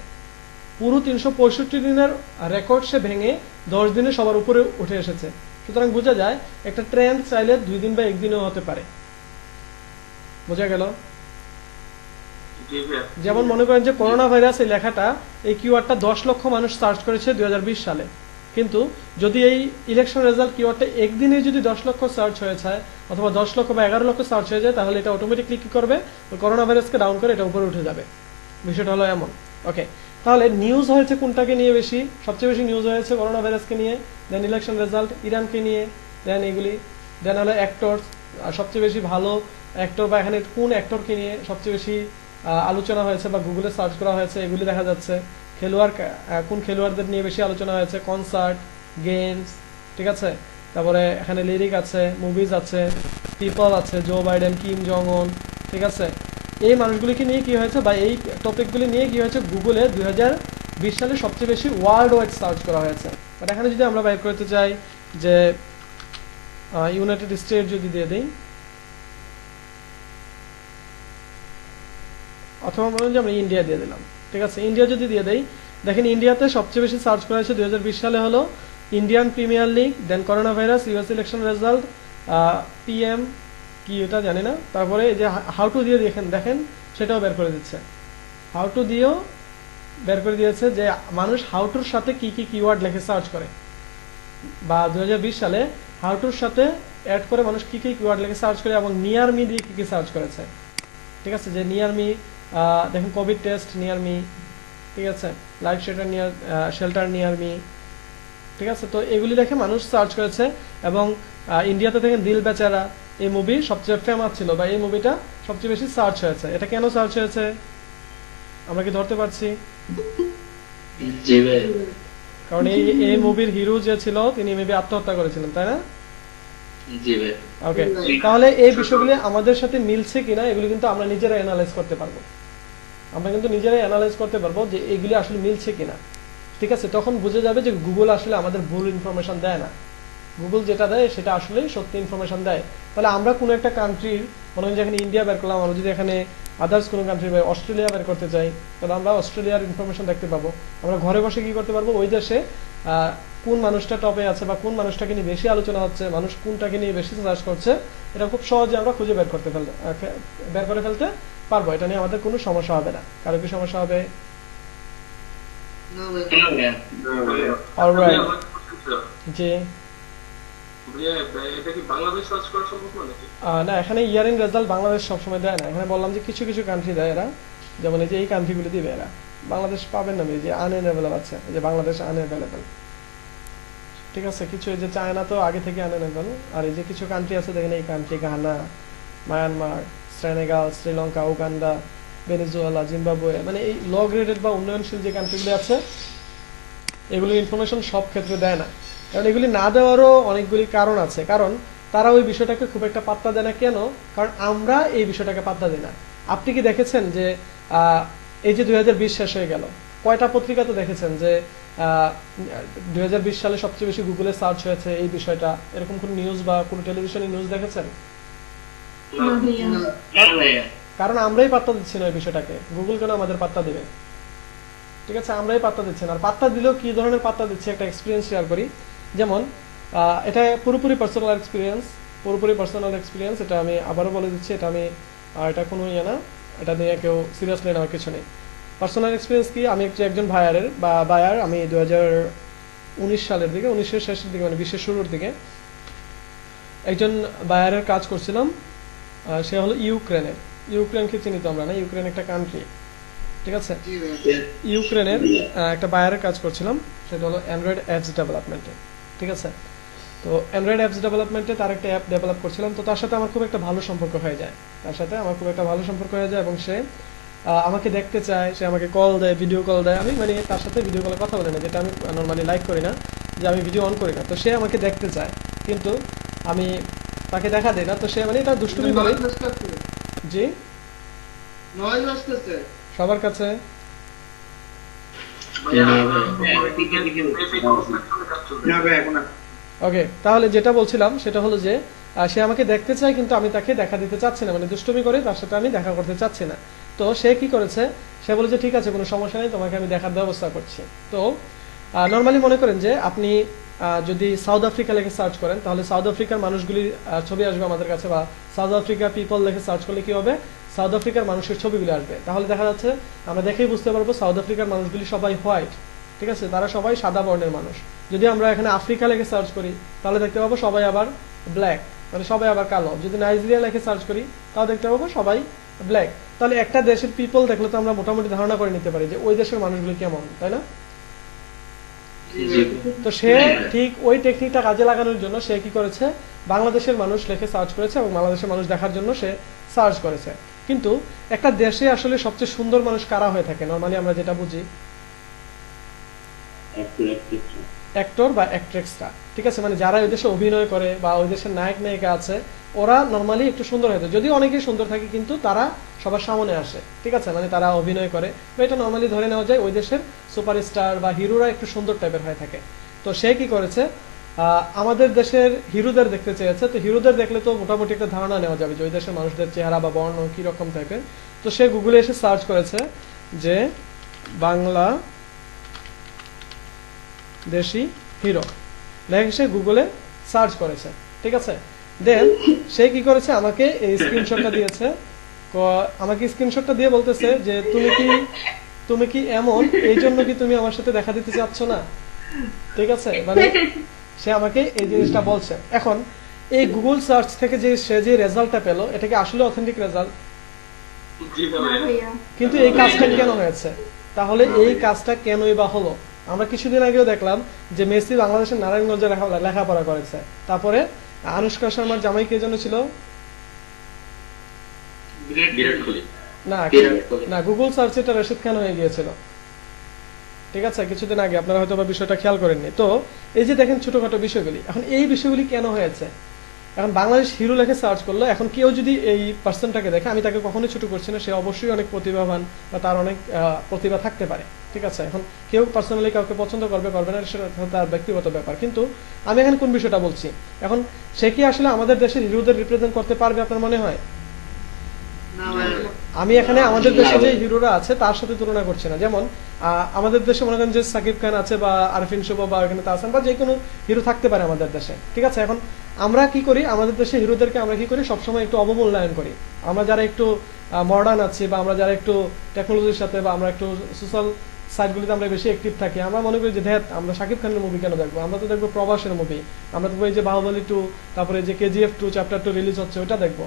পুরো 365 দিনের রেকর্ড সে ভেঙে 10 দিনে সবার উপরে উঠে এসেছে। সুতরাং বোঝা যায় একটা ট্রেন্ড চাইলে 2 দিন বা 1 দিনেও হতে পারে। বোঝা গেল? যেমন মনে করেন যে করোনা ভাইরাস এই লেখাটা, এই কিওয়ার্ডটা 10 লক্ষ মানুষ সার্চ করেছে 2020 সালে, কিন্তু যদি এই ইলেকশন রেজাল্ট কিওয়ার্ডটা একদিনে যদি 10 লক্ষ সার্চ হয়ে যায় অথবা 10 লক্ষ বা 11 লক্ষ সার্চ হয়ে যায়, তাহলে এটা অটোমেটিকলি কি করবে, করোনা ভাইরাসকে ডাউন করে এটা উপরে উঠে যাবে। বিষয়টা হলো এমন। ওকে, তাহলে নিউজ হয়েছে কোনটাকে নিয়ে বেশি? সবচেয়ে বেশি নিউজ হয়েছে করোনা ভাইরাসকে নিয়ে, দেন ইলেকশন রেজাল্ট, ইরানকে নিয়ে, দেন এগুলি, দেন হলো অ্যাক্টরস, সবচেয়ে বেশি ভালো অ্যাক্টর বা এখানে কোন অ্যাক্টরকে নিয়ে সবচেয়ে বেশি আলোচনা হয়েছে বা গুগলে সার্চ করা হয়েছে, এগুলি দেখা যাচ্ছে। খেলোয়াড়, কোন খেলোয়াড়দের নিয়ে বেশি আলোচনা হয়েছে, কনসার্ট, গেমস। ঠিক আছে, তারপরে এখানে লিরিক আছে, মুভিজ আছে, পিপল আছে, জো বাইডেন, কিম জং উন। ঠিক আছে, এই মানুষগুলিকে নিয়ে কি হয়েছে বা এই টপিকগুলি নিয়ে কি হয়েছে, গুগলে 2020 সালে সবচেয়ে বেশি ওয়ার্ল্ড ওয়াইড সার্চ করা হয়েছে। বাট এখানে যদি আমরা বাইর করতে চাই যে ইউনাইটেড স্টেট যদি দিয়ে দিই, অথবা বলুন যে আমরা ইন্ডিয়া দিয়ে দিলাম। ঠিক আছে, ইন্ডিয়া যদি দিয়ে দেই, দেখেন ইন্ডিয়াতে সবচেয়ে বেশি সার্চ করা হয়েছে 2020 সালে হলো Indian premier league, then corona virus, US election result, PM কি এটা জানি না। তারপরে এই যে হাউ টু দিয়ে দেখেন সেটাও বের করে দিচ্ছে, হাউ টু দিয়েও বের করে দিয়েছে যে মানুষ হাউ টুর সাথে কি কি কিওয়ার্ড লিখে সার্চ করে, বা 2020 সালে হাউ টুর সাথে অ্যাড করে মানুষ কি কি কিওয়ার্ড লিখে সার্চ করে এবং নিয়ার মি দিয়ে কি কি সার্চ করেছে। ঠিক আছে, যে নিয়ার মি, দেখেন কোভিড টেস্ট নিয়ার মি। ঠিক আছে, লাইফ শেল্টার নিয়ার মি। ঠিক আছে, তো এগুলি দেখে মানুষ সার্চ করেছে। এবং ইন্ডিয়াতে দেখেন দিল বেচারা, এই মুভি সবচেয়ে ফেমাস ছিল বা এই মুভিটা সবচেয়ে বেশি সার্চ হয়েছে। এটা কেন সার্চ হয়েছে? আমরা কি ধরতে পারছি? জি ভাই। কারণ এই মুভির হিরো যে ছিল তিনি মেবি আত্মহত্যা করেছিলেন, তাই না? জি ভাই। ওকে, তাহলে এই বিষয়গুলি আমাদের সাথে মিলছে কিনা এগুলো কিন্তু আমরা নিজেরা অ্যানালাইজ করতে পারবো। আমরা কিন্তু নিজেরাই অ্যানালাইজ করতে পারবো যে এগুলি আসলে মিলছে কিনা। ঠিক আছে, তখন বুঝে যাবে যে গুগল আসলে আমাদের ভুল ইনফরমেশন দেয় না। গুগল যেটা দেয় সেটা আসলে সত্যি ইনফরমেশন দেয়। তাহলে আমরা কোনো একটা কান্ট্রির, মনে হয় যেখানে ইন্ডিয়া বের করলাম, আমরা যদি এখানে আদার্স কোনো কান্ট্রি বা অস্ট্রেলিয়া বের করতে চাই, তাহলে আমরা অস্ট্রেলিয়ার ইনফরমেশন দেখতে পাবো। আমরা ঘরে বসে কি করতে পারবো, ওই দেশে কোন মানুষটা টপে আছে বা কোন মানুষটাকে নিয়ে বেশি আলোচনা হচ্ছে, মানুষ কোনটাকে নিয়ে বেশি সার্চ করছে, এটা খুব সহজে আমরা খুঁজে বের করে ফেলতে পারবো। এটা নিয়ে আমাদের কোনো সমস্যা হবে না। কারো কি সমস্যা হবে? অলরাইট, জি। না, এখানে ইয়ার ইন রেজাল্ট বাংলাদেশ সবসময় দেয় না। এখানে বললাম যে কিছু কিছু কান্ট্রি দেয় এরা, যেমন এই যে এই কান্ট্রিগুলো দিবে এরা। বাংলাদেশ পাবেন না, এই যে আনএভেলেবল আছে, এই যে বাংলাদেশ আনএভেলেবল। ঠিক আছে, কিছু এই যে চায়না তো আগে থেকে আনএভেলেবল, আর এই যে কিছু কান্ট্রি আছে দেখেন, এই country Ghana, Myanmar, Senegal, Sri Lanka, Uganda, Venezuela, Zimbabwe, মানে এই ল গ্রেডেড বা উন্নয়নশীল যে কান্ট্রিগুলো আছে এগুলোর ইনফরমেশন সব ক্ষেত্রে দেয় না। কারণ এগুলি না দেওয়ারও অনেকগুলি কারণ আছে। কারণ তারা ওই বিষয়টাকে খুব একটা পাত্তা দেয় না। কেন? কারণ আমরা এই বিষয়টাকে পাত্তা দিই না। আপনি কি দেখেছেন যে এই যে 2020 শেষ হয়ে গেল, কয়টা পত্রিকা তো দেখেছেন যে 2020 সালে সবচেয়ে বেশি গুগলে সার্চ হয়েছে এই বিষয়টা, এরকম কোন নিউজ বা কোন টেলিভিশনে নিউজ দেখেছেন? কারণ আমরাই পাত্তা দিচ্ছি না এই বিষয়টাকে। গুগল কেন আমাদের পাত্তা দিবে? ঠিক আছে, আমরাই পাত্তা দিচ্ছি না। আর পাত্তা দিলেও কি ধরনের পাত্তা দিচ্ছে, একটা এক্সপিরিয়েন্স শেয়ার করি। যেমন এটা পুরোপুরি পার্সোনাল এক্সপিরিয়েন্স, এটা আমি আবারও বলে দিচ্ছি, এটা কোনো ইয়ে না, এটা নিয়ে কেউ সিরিয়াসলি নেওয়ার কিছু নেই। পার্সোনাল এক্সপিরিয়েন্স কি, আমি একজন বায়ার, আমি 2019 সালের দিকে, 19-এর শেষের দিকে, মানে 20-এর শুরুর দিকে একজন বায়ারের কাজ করছিলাম। সে হলো ইউক্রেনকে চিনি তো আমরা, না? ইউক্রেন একটা কান্ট্রি, ঠিক আছে? ইউক্রেনের একটা বায়ারের কাজ করছিলাম, সেটা হলো অ্যান্ড্রয়েড অ্যাপস ডেভেলপমেন্টে। ঠিক আছে, তো অ্যান্ড্রয়েড অ্যাপস ডেভেলপমেন্টে তার একটা অ্যাপ ডেভেলপ করছিলাম। তো তার সাথে আমার খুব একটা ভালো সম্পর্ক হয়ে যায়, এবং সে আমাকে দেখতে চায়, সে আমাকে কল দেয়, ভিডিও কল দেয়। আমি মানে তার সাথে ভিডিও কলে কথা বলি না, যেটা আমি নর্মালি লাইক করি না, যে আমি ভিডিও অন করি না। তো সে আমাকে দেখতে চায়, কিন্তু আমি তাকে দেখা দেই না। তো সে মানে এটা দুষ্টুমি করে। জি, সবার কাছে ওকে। তাহলে যেটা বলছিলাম সেটা হলো যে সে আমাকে দেখতে চায়, কিন্তু আমি তাকে দেখা দিতে চাচ্ছি না, মানে দুষ্টুমি করে তার সাথে আমি দেখা করতে চাচ্ছি না। তো সে কি করেছে, সে বলেছে ঠিক আছে, কোনো সমস্যা নেই, তোমাকে আমি দেখার ব্যবস্থা করছি। তো নর্মালি মনে করেন যে আপনি যদি সাউথ আফ্রিকা লিখে সার্চ করেন, তাহলে সাউথ আফ্রিকার মানুষগুলির ছবি আসবে আমাদের কাছে, বা সাউথ আফ্রিকা পিপল লিখে সার্চ করলে কি হবে, সাউথ আফ্রিকার মানুষের ছবিগুলি আসবে। তাহলে দেখা যাচ্ছে আমরা দেখেই বুঝতে পারবো সাউথ আফ্রিকার মানুষগুলি সবাই হোয়াইট, ঠিক আছে, তারা সবাই সাদা বর্ণের মানুষ। যদি আমরা এখানে আফ্রিকা লিখে সার্চ করি, তাহলে দেখতে পাবো সবাই আবার ব্ল্যাক, মানে সবাই আবার কালো। যদি নাইজেরিয়া লিখে সার্চ করি, তাহলে দেখতে পাবো সবাই ব্ল্যাক। তাহলে একটা দেশের পিপল দেখলে তো আমরা মোটামুটি ধারণা করে নিতে পারি যে ওই দেশের মানুষগুলি কেমন, তাই না? তো সে ঠিক ওই টেকনিকটা কাজে লাগানোর জন্য সে কি করেছে, বাংলাদেশের মানুষ লিখে সার্চ করেছে, এবং বাংলাদেশের মানুষ দেখার জন্য সে সার্চ করেছে। কিন্তু একটা দেশে আসলে সবচেয়ে সুন্দর মানুষ কারা হয়ে থাকে? নর্মালি আমরা যেটা বুঝি অ্যাক্টর বা অ্যাক্ট্রেসরা, ঠিক আছে, মানে যারা ওই দেশে অভিনয় করে বা ওই দেশের নায়ক নায়িকা আছে, ওরা নর্মালি একটু সুন্দর হয়ে থাকে। যদিও অনেকেই সুন্দর থাকে, কিন্তু তারা সবার সামনে আসে, ঠিক আছে, মানে তারা অভিনয় করে। এটা নর্মালি ধরে নেওয়া যায় ওই দেশের সুপারস্টার বা হিরোরা একটু সুন্দর টাইপের হয়ে থাকে। তো সে কি করেছে, আমাদের দেশের হিরোদের দেখতে চেয়েছে। তো হিরোদের দেখলে তো মোটামুটি একটা ধারণা নেওয়া যাবে যে ওই দেশের মানুষদের চেহারা বা বর্ণ কিরকম টাইপের। তো সে গুগলে এসে সার্চ করেছে যে বাংলা দেশি হিরো, লেখে সে গুগলে সার্চ করেছে, ঠিক আছে। দেন সে কি করেছে, আমাকে এই স্ক্রিনশটটা দিয়েছে। আমাকে স্ক্রিনশটটা দিয়ে বলতেছে যে তুমি কি এমন, এই জন্য কি তুমি আমার সাথে দেখা দিতে চাচ্ছ না? ঠিক আছে, মানে সে আমাকে এই জিনিসটা বলছে। এখন এই গুগল সার্চ থেকে সে যে রেজাল্টটা পেলো, এটা কি আসলে অথেন্টিক রেজাল্ট? কিন্তু এই কাজটা কেন হয়েছে? তাহলে এই কাজটা কেনই বা হলো? আমরা কিছুদিন আগেও দেখলাম যে মেসি বাংলাদেশের নারায়ণগঞ্জে লেখাপড়া করেছে। তারপরে আনুষ্কা শর্মার জামাই কে যেন ছিল, না বিরাট কোহলি। না, গুগল সার্চে এটা রশিদ খান হয়ে গিয়েছিল। ঠিক আছে, কিছুদিন আগে, আপনারা হয়তো বা বিষয়টা খেয়াল করেননি। তো এই যে দেখেন ছোটখাটো বিষয়গুলি, এখন এই বিষয়গুলি কেন হয়েছে? এখন বাংলাদেশ হিরো লেখে সার্চ করলো, এখন কেউ যদি এই পার্সনটাকে দেখে, আমি তাকে কখনোই ছোট করছি না, সে অবশ্যই অনেক প্রতিভাবান বা তার অনেক প্রতিভা থাকতে পারে। ঠিক আছে, এখন কেউ পার্সোনালি কাউকে পছন্দ করবে করবে না, সেটা তার ব্যক্তিগত ব্যাপার। কিন্তু আমি এখানে কোন বিষয়টা বলছি, এখন সে কি আসলে আমাদের দেশের হিরোদের রিপ্রেজেন্ট করতে পারবে আপনার মনে হয়? না ভাইয়া আমি এখানে আমাদের দেশে যে হিরোরা আছে তার সাথে তুলনা করছি না। যেমন আমাদের দেশে মনে করেন যে সাকিব খান আছে বা আরফিন শুভ বা এখানে তাহসান বা যে কোনো হিরো থাকতে পারে আমাদের দেশে। ঠিক আছে, এখন আমরা কি করি, আমাদের দেশে হিরোদেরকে আমরা কি করি, সবসময় একটু অবমূল্যায়ন করি। আমরা যারা একটু মডার্ন আছি বা আমরা যারা একটু টেকনোলজির সাথে বা আমরা একটু সোশ্যাল সাইটগুলিতে আমরা বেশি অ্যাক্টিভ থাকি, আমরা মনে করি যে ধ্যাত আমরা সাকিব খানের মুভি কেন দেখবো, আমরা তো দেখবো প্রবাসের মুভি, আমরা দেখবো এই যে বাহুবলী 2, তারপরে যে KGF 2 চ্যাপ্টার 2 রিলিজ হচ্ছে ওটা দেখবো।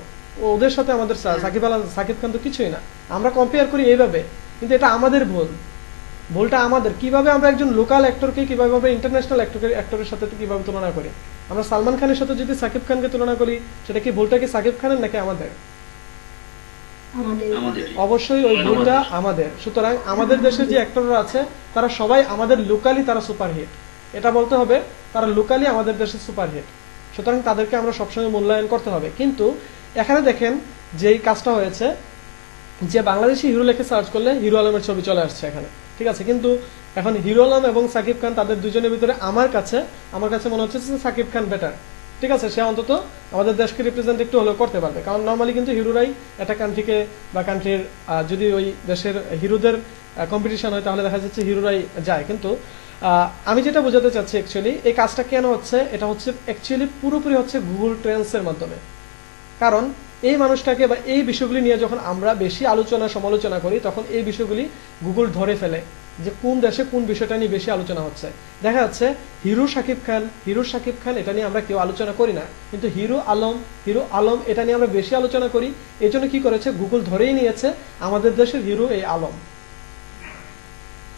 ওদের সাথে আমাদের সাকিব খান তো কিছুই না, আমরা কম্পেয়ার করি এইভাবে। কিন্তু এটা আমাদের ভুল, ভুলটা আমাদের। কিভাবে আমরা একজন লোকাল অ্যাক্টরকে কিভাবে আমরা ইন্টারন্যাশনাল অ্যাক্টরের সাথে কিভাবে তুলনা করি? আমরা সালমান খানের সাথে যদি সাকিব খানকে তুলনা করি, সেটা কি ভুলটা কি সাকিব খানের নাকি আমাদের? আমাদের অবশ্যই ওই ভুলটা আমাদের। সুতরাং আমাদের দেশে যে অ্যাক্টররা আছে তারা সবাই আমাদের লোকালি তারা সুপারহিট, এটা বলতে হবে, তারা লোকালি আমাদের দেশে সুপারহিট। সুতরাং তাদেরকে আমরা সবসময় মূল্যায়ন করতে হবে। কিন্তু এখানে দেখেন যেই কাজটা হয়েছে, যে বাংলাদেশি হিরো লেখে সার্চ করলে হিরো আলমের ছবি চলে আসছে এখানে। ঠিক আছে, কিন্তু এখন হিরো আলম এবং সাকিব খান তাদের দুজনের ভিতরে আমার কাছে মনে হচ্ছে যে সাকিব খান বেটার। ঠিক আছে, সে অন্তত আমাদের দেশকে রিপ্রেজেন্ট একটু হলেও করতে পারবে। কারণ নর্মালি কিন্তু হিরোরাই একটা কান্ট্রিকে বা কান্ট্রির যদি ওই দেশের হিরোদের কম্পিটিশন হয় তাহলে দেখা যাচ্ছে হিরোরাই যায়। কিন্তু আমি যেটা বোঝাতে চাচ্ছি অ্যাকচুয়ালি এই কাজটা কেন হচ্ছে, এটা হচ্ছে অ্যাকচুয়ালি পুরোপুরি হচ্ছে গুগল ট্রেন্ডসের মাধ্যমে। কারণ এই মানুষটাকে বা এই বিষয়গুলি নিয়ে যখন আমরা বেশি আলোচনা সমালোচনা করি, তখন এই বিষয়গুলি গুগল ধরে ফেলে যে কোন দেশে কোন বিষয়টা নিয়ে বেশি আলোচনা হচ্ছে। দেখা যাচ্ছে হিরো শাকিব খান এটা নিয়ে আমরা কেউ আলোচনা করি না, কিন্তু হিরো আলম এটা নিয়ে আমরা বেশি আলোচনা করি। এই জন্য কি করেছে, গুগল ধরেই নিয়েছে আমাদের দেশের হিরো এই আলম।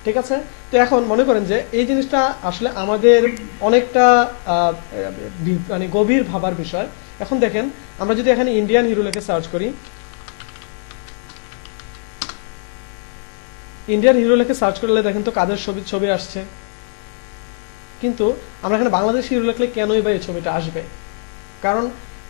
ঠিক আছে, তো এখন মনে করেন যে এই জিনিসটা আসলে আমাদের অনেকটা মানে গভীর ভাবার বিষয়। এখন দেখেন, আমরা যদি এখানে ইন্ডিয়ান হিরো লেখে সার্চ করি, ইন্ডিয়ান হিরো লেখে সার্চ করলে দেখেন তো কাদের ছবি আসছে। কিন্তু আমরা এখানে বাংলাদেশি হিরো লেখলে কেনই বা এই ছবিটা আসবে? কারণ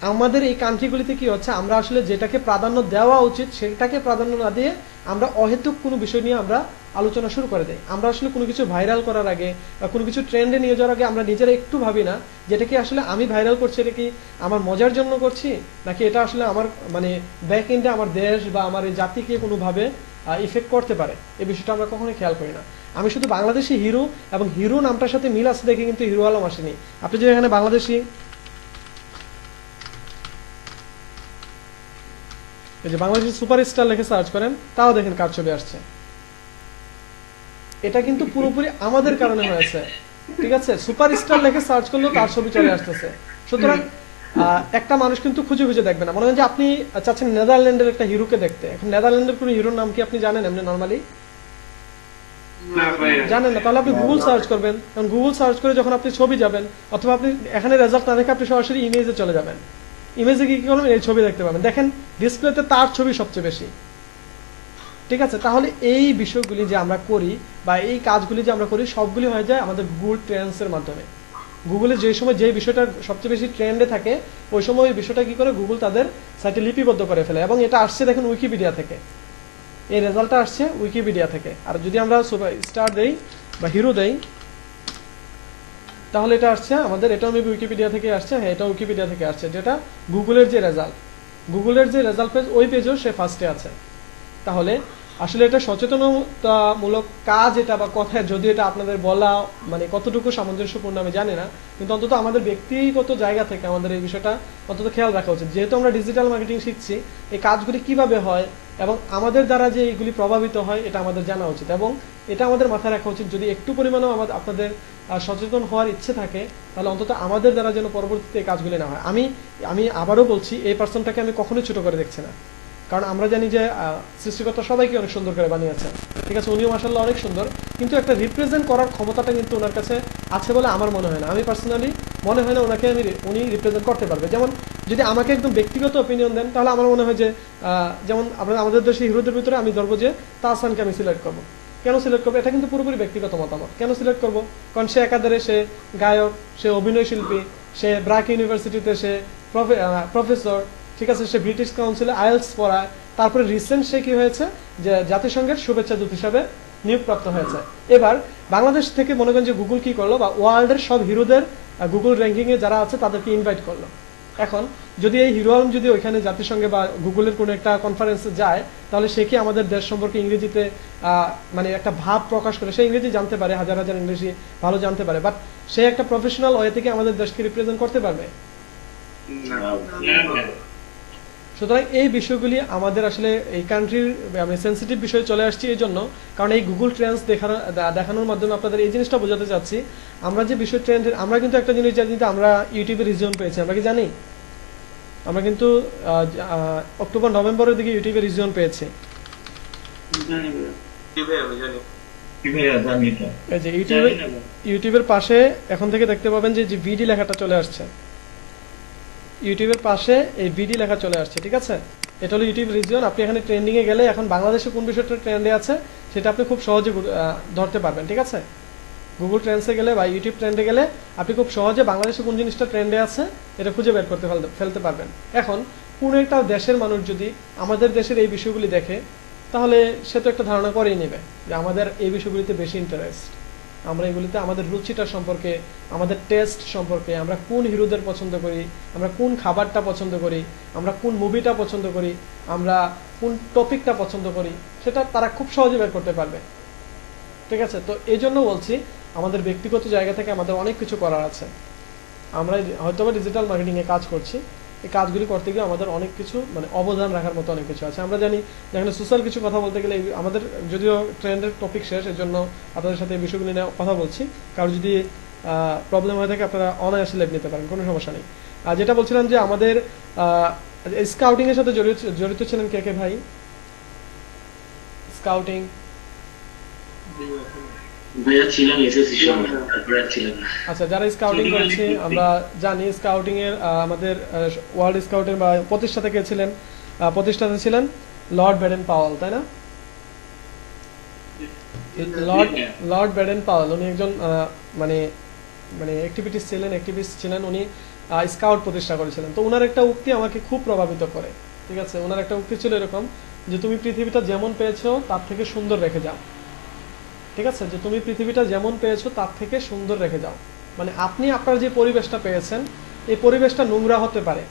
আমাদের এই কান্ট্রিগুলিতে কি হচ্ছে, আমরা আসলে যেটাকে প্রাধান্য দেওয়া উচিত সেটাকে প্রাধান্য না দিয়ে আমরা অহেতুক কোনো বিষয় নিয়ে আমরা আলোচনা শুরু করে দেয়। আমরা আসলে কোনো কিছু ভাইরাল করার আগে বা কোনো কিছু ট্রেন্ডে নিয়ে যাওয়ার আগে আমরা নিজেরা একটু ভাবি না যেটা কি আসলে আমি ভাইরাল করছি, এটা কি আমার মজার জন্য করছি, নাকি এটা আসলে আমার মানে ব্যাক এন্ডে আমার দেশ বা আমার এই জাতিকে কোনোভাবে ইফেক্ট করতে পারে। এই বিষয়টা আমরা কখনোই খেয়াল করি না। আমি শুধু বাংলাদেশি হিরো এবং হিরো নামটার সাথে মিল আছে দেখে কিন্তু হিরো আলম আসেনি। আপনি যদি এখানে বাংলাদেশি এই যে বাংলাদেশি সুপারস্টার লেখে সার্চ করেন, তাও দেখেন কার ছবি আসছে। এটা কিন্তু পুরোপুরি আমাদের কারণে হয়েছে। ঠিক আছে, সুপারস্টার লেখে সার্চ করলেও তার ছবি চলে আসতেছে। সুতরাং একটা মানুষ কিন্তু খুঁজে খুঁজে দেখবে না। মনে হয় যে আপনি চাচ্ছেন নেদারল্যান্ডের একটা হিরোকে দেখতে, এখন নেদারল্যান্ডের কোনো হিরোর নাম কি আপনি জানেন এমনি নর্মালি? না ভাইয়া জানেন না, তাহলে আপনি গুগল সার্চ করবেন। কারণ গুগল সার্চ করে যখন আপনি ছবি যাবেন, অথবা আপনি এখানে রেজাল্ট না দেখে আপনি সরাসরি ইমেজে চলে যাবেন, ইমেজে কি করবেন, এই ছবি দেখতে পাবেন। দেখেন ডিসপ্লেতে তার ছবি সবচেয়ে বেশি। ঠিক আছে, তাহলে এই বিষয়গুলি যে আমরা করি বা এই কাজগুলি যে আমরা করি সবগুলি হয়ে যায় আমাদের গুগল ট্রেন্ডস এর মাধ্যমে। গুগলে যে সময় যে বিষয়টা সবচেয়ে বেশি ট্রেন্ডে থাকে ওই সময় ওই বিষয়টা কি করে গুগল তাদের সাইটে লিপিবদ্ধ করে ফেলে। এবং এটা আসছে দেখেন উইকিপিডিয়া থেকে, এই রেজাল্টটা আসছে উইকিপিডিয়া থেকে। আর যদি আমরা স্টার দেই বা হিরো দেই তাহলে এটা আসছে আমাদের, এটাও মেবি উইকিপিডিয়া থেকে আসছে। হ্যাঁ, এটা উইকিপিডিয়া থেকে আসছে, যেটা গুগলের যে রেজাল্ট পেজ ওই পেজেও সে ফার্স্টে আছে। তাহলে আসলে এটা সচেতনতামূলক কাজ এটা বা কথা, যদি এটা আপনাদের বলা মানে কতটুকু সামঞ্জস্যপূর্ণ আমি জানি না, কিন্তু অন্তত আমাদের ব্যক্তিগত জায়গা থেকে আমাদের এই বিষয়টা অন্তত খেয়াল রাখা উচিত। যেহেতু আমরা ডিজিটাল মার্কেটিং শিখছি, এই কাজগুলি কিভাবে হয় এবং আমাদের দ্বারা যে এইগুলি প্রভাবিত হয় এটা আমাদের জানা উচিত এবং এটা আমাদের মাথায় রাখা উচিত। যদি একটু পরিমাণেও আপনাদের সচেতন হওয়ার ইচ্ছে থাকে তাহলে অন্তত আমাদের দ্বারা যেন পরবর্তীতে এই কাজগুলি না হয়। আমি আবারও বলছি, এই পার্সনটাকে আমি কখনোই ছোট করে দেখছি না, কারণ আমরা জানি যে সৃষ্টিকর্তা সবাইকে অনেক সুন্দর করে বানিয়েছেন। ঠিক আছে, উনিও মাশাআল্লাহ অনেক সুন্দর, কিন্তু একটা রিপ্রেজেন্ট করার ক্ষমতাটা কিন্তু ওনার কাছে আছে বলে আমার মনে হয় না। আমি পার্সোনালি মনে হয় না উনি রিপ্রেজেন্ট করতে পারবে। যেমন যদি আমাকে একদম ব্যক্তিগত অপিনিয়ন দেন তাহলে আমার মনে হয় যে যেমন আমাদের দেশে হিরোদের ভিতরে আমি ধরবো যে তাহসানকে আমি সিলেক্ট করবো। কেন সিলেক্ট করবো? এটা কিন্তু পুরোপুরি ব্যক্তিগত মতামত। কেন সিলেক্ট করবো? কারণ সে একাধারে সে গায়ক, সে অভিনয় শিল্পী, সে ব্রাক ইউনিভার্সিটিতে সে প্রফেসর, ঠিক আছে, সে ব্রিটিশ কাউন্সিলে আইএলস পড়ায়, তারপরে রিসেন্ট সে কি হয়েছে যে জাতিসংঘের শুভেচ্ছা দূত হিসাবে নিয়োগপ্রাপ্ত হয়েছে। এবার বাংলাদেশ থেকে মনে করেন যে গুগল কি করলো, বা ওয়ার্ল্ডের সব হিরোদের গুগল র্যাঙ্কিং এ যারা আছে তাদেরকে ইনভাইট করলো। এখন যদি এই হিরো আলম যদি ওইখানে জাতিসংঘে বা গুগলের কোনো একটা কনফারেন্সে যায়, তাহলে সে কি আমাদের দেশ সম্পর্কে ইংরেজিতে মানে একটা ভাব প্রকাশ করে? সে ইংরেজি জানতে পারে, হাজার হাজার ইংরেজি ভালো জানতে পারে, বাট সে একটা প্রফেশনাল ওয়ে থেকে আমাদের দেশকে রিপ্রেজেন্ট করতে পারবে? সুতরাং এই বিষয়গুলি আমাদের আসলে এই কান্ট্রির সেন্সিটিভ বিষয়ে চলে আসছে এই জন্য, কারণ এই গুগল ট্রেন্ডস দেখানোর মাধ্যমে আপনাদের এই জিনিসটা বোঝাতে চাচ্ছি, আমরা যে বিষয় ট্রেন্ড, আমরা কিন্তু একটা জিনিস জানি, আমরা ইউটিউবে রিজিয়ন পেয়েছি, আমরা কি জানি? আমরা কিন্তু অক্টোবর নভেম্বরের দিকে ইউটিউবে রিজিয়ন পেয়েছি। এই যে ইউটিউবের পাশে এখন থেকে দেখতে পাবেন যে ভিডি লেখাটা চলে আসছে, ইউটিউবের পাশে এই ভিডি লেখা চলে আসছে, ঠিক আছে? এটা হলো ইউটিউব রিজিয়ন। আপনি এখানে ট্রেন্ডিং এ গেলে এখন বাংলাদেশে কোন বিষয়টা ট্রেন্ডে আছে সেটা আপনি খুব সহজে ধরতে পারবেন, ঠিক আছে? গুগল ট্রেন্ডসে গেলে বা ইউটিউব ট্রেন্ডে গেলে আপনি খুব সহজে বাংলাদেশে কোন জিনিসটা ট্রেন্ডে আছে এটা খুঁজে বের করতে ফেলতে পারবেন। এখন কোন একটা দেশের মানুষ যদি আমাদের দেশের এই বিষয়গুলি দেখে, তাহলে সে তো একটা ধারণা করেই নেবে যে আমাদের এই বিষয়গুলিতে বেশি ইন্টারেস্ট, আমরা এগুলিতে আমাদের রুচিটা সম্পর্কে, আমাদের টেস্ট সম্পর্কে, আমরা কোন হিরোদের পছন্দ করি, আমরা কোন খাবারটা পছন্দ করি, আমরা কোন মুভিটা পছন্দ করি, আমরা কোন টপিকটা পছন্দ করি, সেটা তারা খুব সহজে বের করতে পারবে, ঠিক আছে? তো এই জন্য বলছি আমাদের ব্যক্তিগত জায়গা থেকে আমাদের অনেক কিছু করার আছে। আমরা হয়তো বা ডিজিটাল মার্কেটিং এ কাজ করছি, এই কাজগুলি করতে গিয়ে আমাদের অনেক কিছু মানে অবদান রাখার মতো অনেক কিছু আছে। আমরা জানি যেখানে সোশ্যাল কিছু কথা বলতে গেলে আমাদের যদিও ট্রেন্ডের টপিক শেষ, এর জন্য আপনাদের সাথে এই বিষয়গুলি নিয়ে কথা বলছি। কারো যদি প্রবলেম হয়ে থাকে আপনারা অনায়াসে লেভ নিতে পারেন, কোনো সমস্যা নেই। আর যেটা বলছিলাম যে আমাদের স্কাউটিং এর সাথে জড়িত ছিলেন কে কে ভাই? স্কাউটিং ভাইয়া ছিলেন এসএসসি সময়, তারপরে আর ছিলেন না। আচ্ছা, যারা স্কাউটিং করেছে আমরা জানি স্কাউটিং এর আমাদের ওয়ার্ল্ড স্কাউটের বা প্রতিষ্ঠাতা কে ছিলেন? প্রতিষ্ঠাতা ছিলেন লর্ড ব্যাডেন পাওয়েল, তাই না? লর্ড ব্যাডেন পাওয়েল উনি একজন মানে মানে অ্যাক্টিভিস্ট ছিলেন, উনি স্কাউট প্রতিষ্ঠা করেছিলেন। তো ওনার একটা উক্তি আমাকে খুব প্রভাবিত করে, ঠিক আছে? ওনার একটা উক্তি ছিল এরকম যে তুমি পৃথিবীটা যেমন পেয়েছো তার থেকে সুন্দর রেখে যাও, ঠিক আছে? যে তুমি পৃথিবীটা যেমন পেয়েছো তার থেকে সুন্দর রেখে যাও। মানে আপনি আপনার যে পরিবেশটা পেয়েছেন এই পরিবেশটা নোংরা হতে পারে,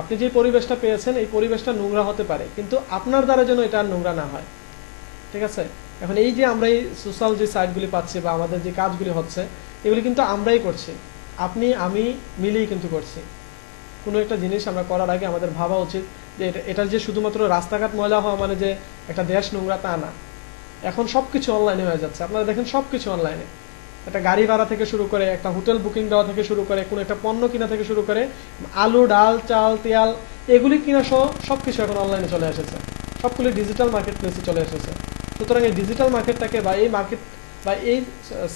আপনি যে পরিবেশটা পেয়েছেন এই পরিবেশটা নোংরা হতে পারে, কিন্তু আপনার দ্বারা যেন এটা নোংরা না হয়, ঠিক আছে? এখন এই যে আমরা এই সোশ্যাল যে সাইটগুলি পাচ্ছি বা আমাদের যে কাজগুলি হচ্ছে এগুলি কিন্তু আমরাই করছি, আপনি আমি মিলেই কিন্তু করছি। কোনো একটা জিনিস আমরা করার আগে আমাদের ভাবা উচিত যে এটা যে শুধুমাত্র রাস্তাঘাট ময়লা হওয়া মানে যে একটা দেশ নোংরা তা না। এখন সবকিছু অনলাইনে হয়ে যাচ্ছে, আপনারা দেখেন সবকিছু অনলাইনে, একটা গাড়ি ভাড়া থেকে শুরু করে, একটা হোটেল বুকিং দেওয়া থেকে শুরু করে, কোনো একটা পণ্য কিনা থেকে শুরু করে, আলু ডাল চাল তেল এগুলি কিনা সহ সবকিছু এখন অনলাইনে চলে এসেছে, সবগুলি ডিজিটাল মার্কেট প্লেসে চলে এসেছে। সুতরাং এই ডিজিটাল মার্কেটটাকে বা এই মার্কেট বা এই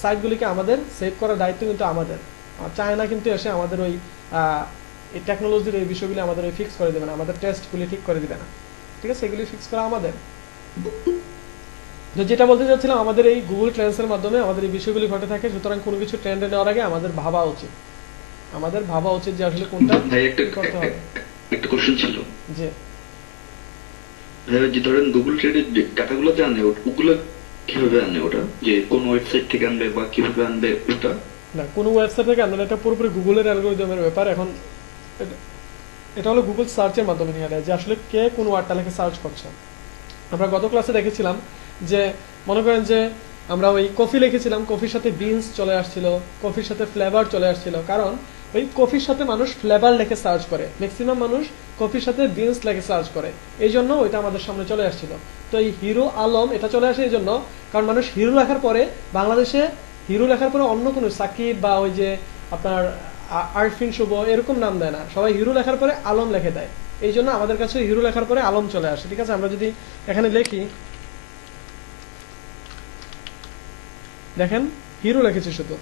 সাইটগুলিকে আমাদের সেভ করার দায়িত্ব কিন্তু আমাদের। চায়না কিন্তু এসে আমাদের ওই এই টেকনোলজির এই বিষয়গুলি আমাদের ওই ফিক্স করে দেবে না, আমাদের টেস্টগুলি ঠিক করে দেবে না, ঠিক আছে? এগুলি ফিক্স করা আমাদের। তো যেটা বলতে চাচ্ছিলাম, আমাদের এই গুগল ট্রেন্ডসের মাধ্যমে আমাদের এই বিষয়গুলি ঘটে থাকে। সুতরাং কোনো কিছু ট্রেন্ডে নেওয়ার আগে আমাদের ভাবা উচিত যে আসলে কোনটা করতে হবে। একটা কোশ্চেন ছিল যে যে ধরেন গুগল ট্রেডের ডাটাগুলো যে আনে ওগুলো কিভাবে আনে, ওটা যে কোন ওয়েবসাইট থেকে আনবে বা কিভাবে আনবে ওটা? না, কোনো ওয়েবসাইট থেকে আনবে না, এটা পুরোপুরি গুগলের অ্যালগরিদমের ব্যাপার। এখন এটা হলো গুগল সার্চের মাধ্যমে নিয়ে দেয় যে আসলে কে কোন ওয়ার্ডটা লিখে সার্চ করছে। আমরা গত ক্লাসে দেখেছিলাম যে মনে করেন যে আমরা ওই কফি লিখেছিলাম, কফির সাথে বিনস চলে আসছিল, কফির সাথে ফ্লেভার চলে আসছিল, কারণ ওই কফির সাথে মানুষ ফ্লেভার লিখে সার্চ করে, ম্যাক্সিমাম মানুষ কফির সাথে বিনস লিখে সার্চ করে, এই জন্য ওইটা আমাদের সামনে চলে আসছিল। তো এই হিরো আলম এটা চলে আসে এই জন্য কারণ মানুষ হিরো লেখার পরে বাংলাদেশে হিরো লেখার পরে অন্য কোনো সাকিব বা ওই যে আপনার আরফিন শুভ এরকম নাম দেয় না, সবাই হিরো লেখার পরে আলম লিখে দেয়, এই জন্য আমাদের কাছে হিরো লেখার পরে আলম চলে আসে, ঠিক আছে? আমরা যদি এখানে লিখি, দেখেন হিরো লিখেছি শুধু,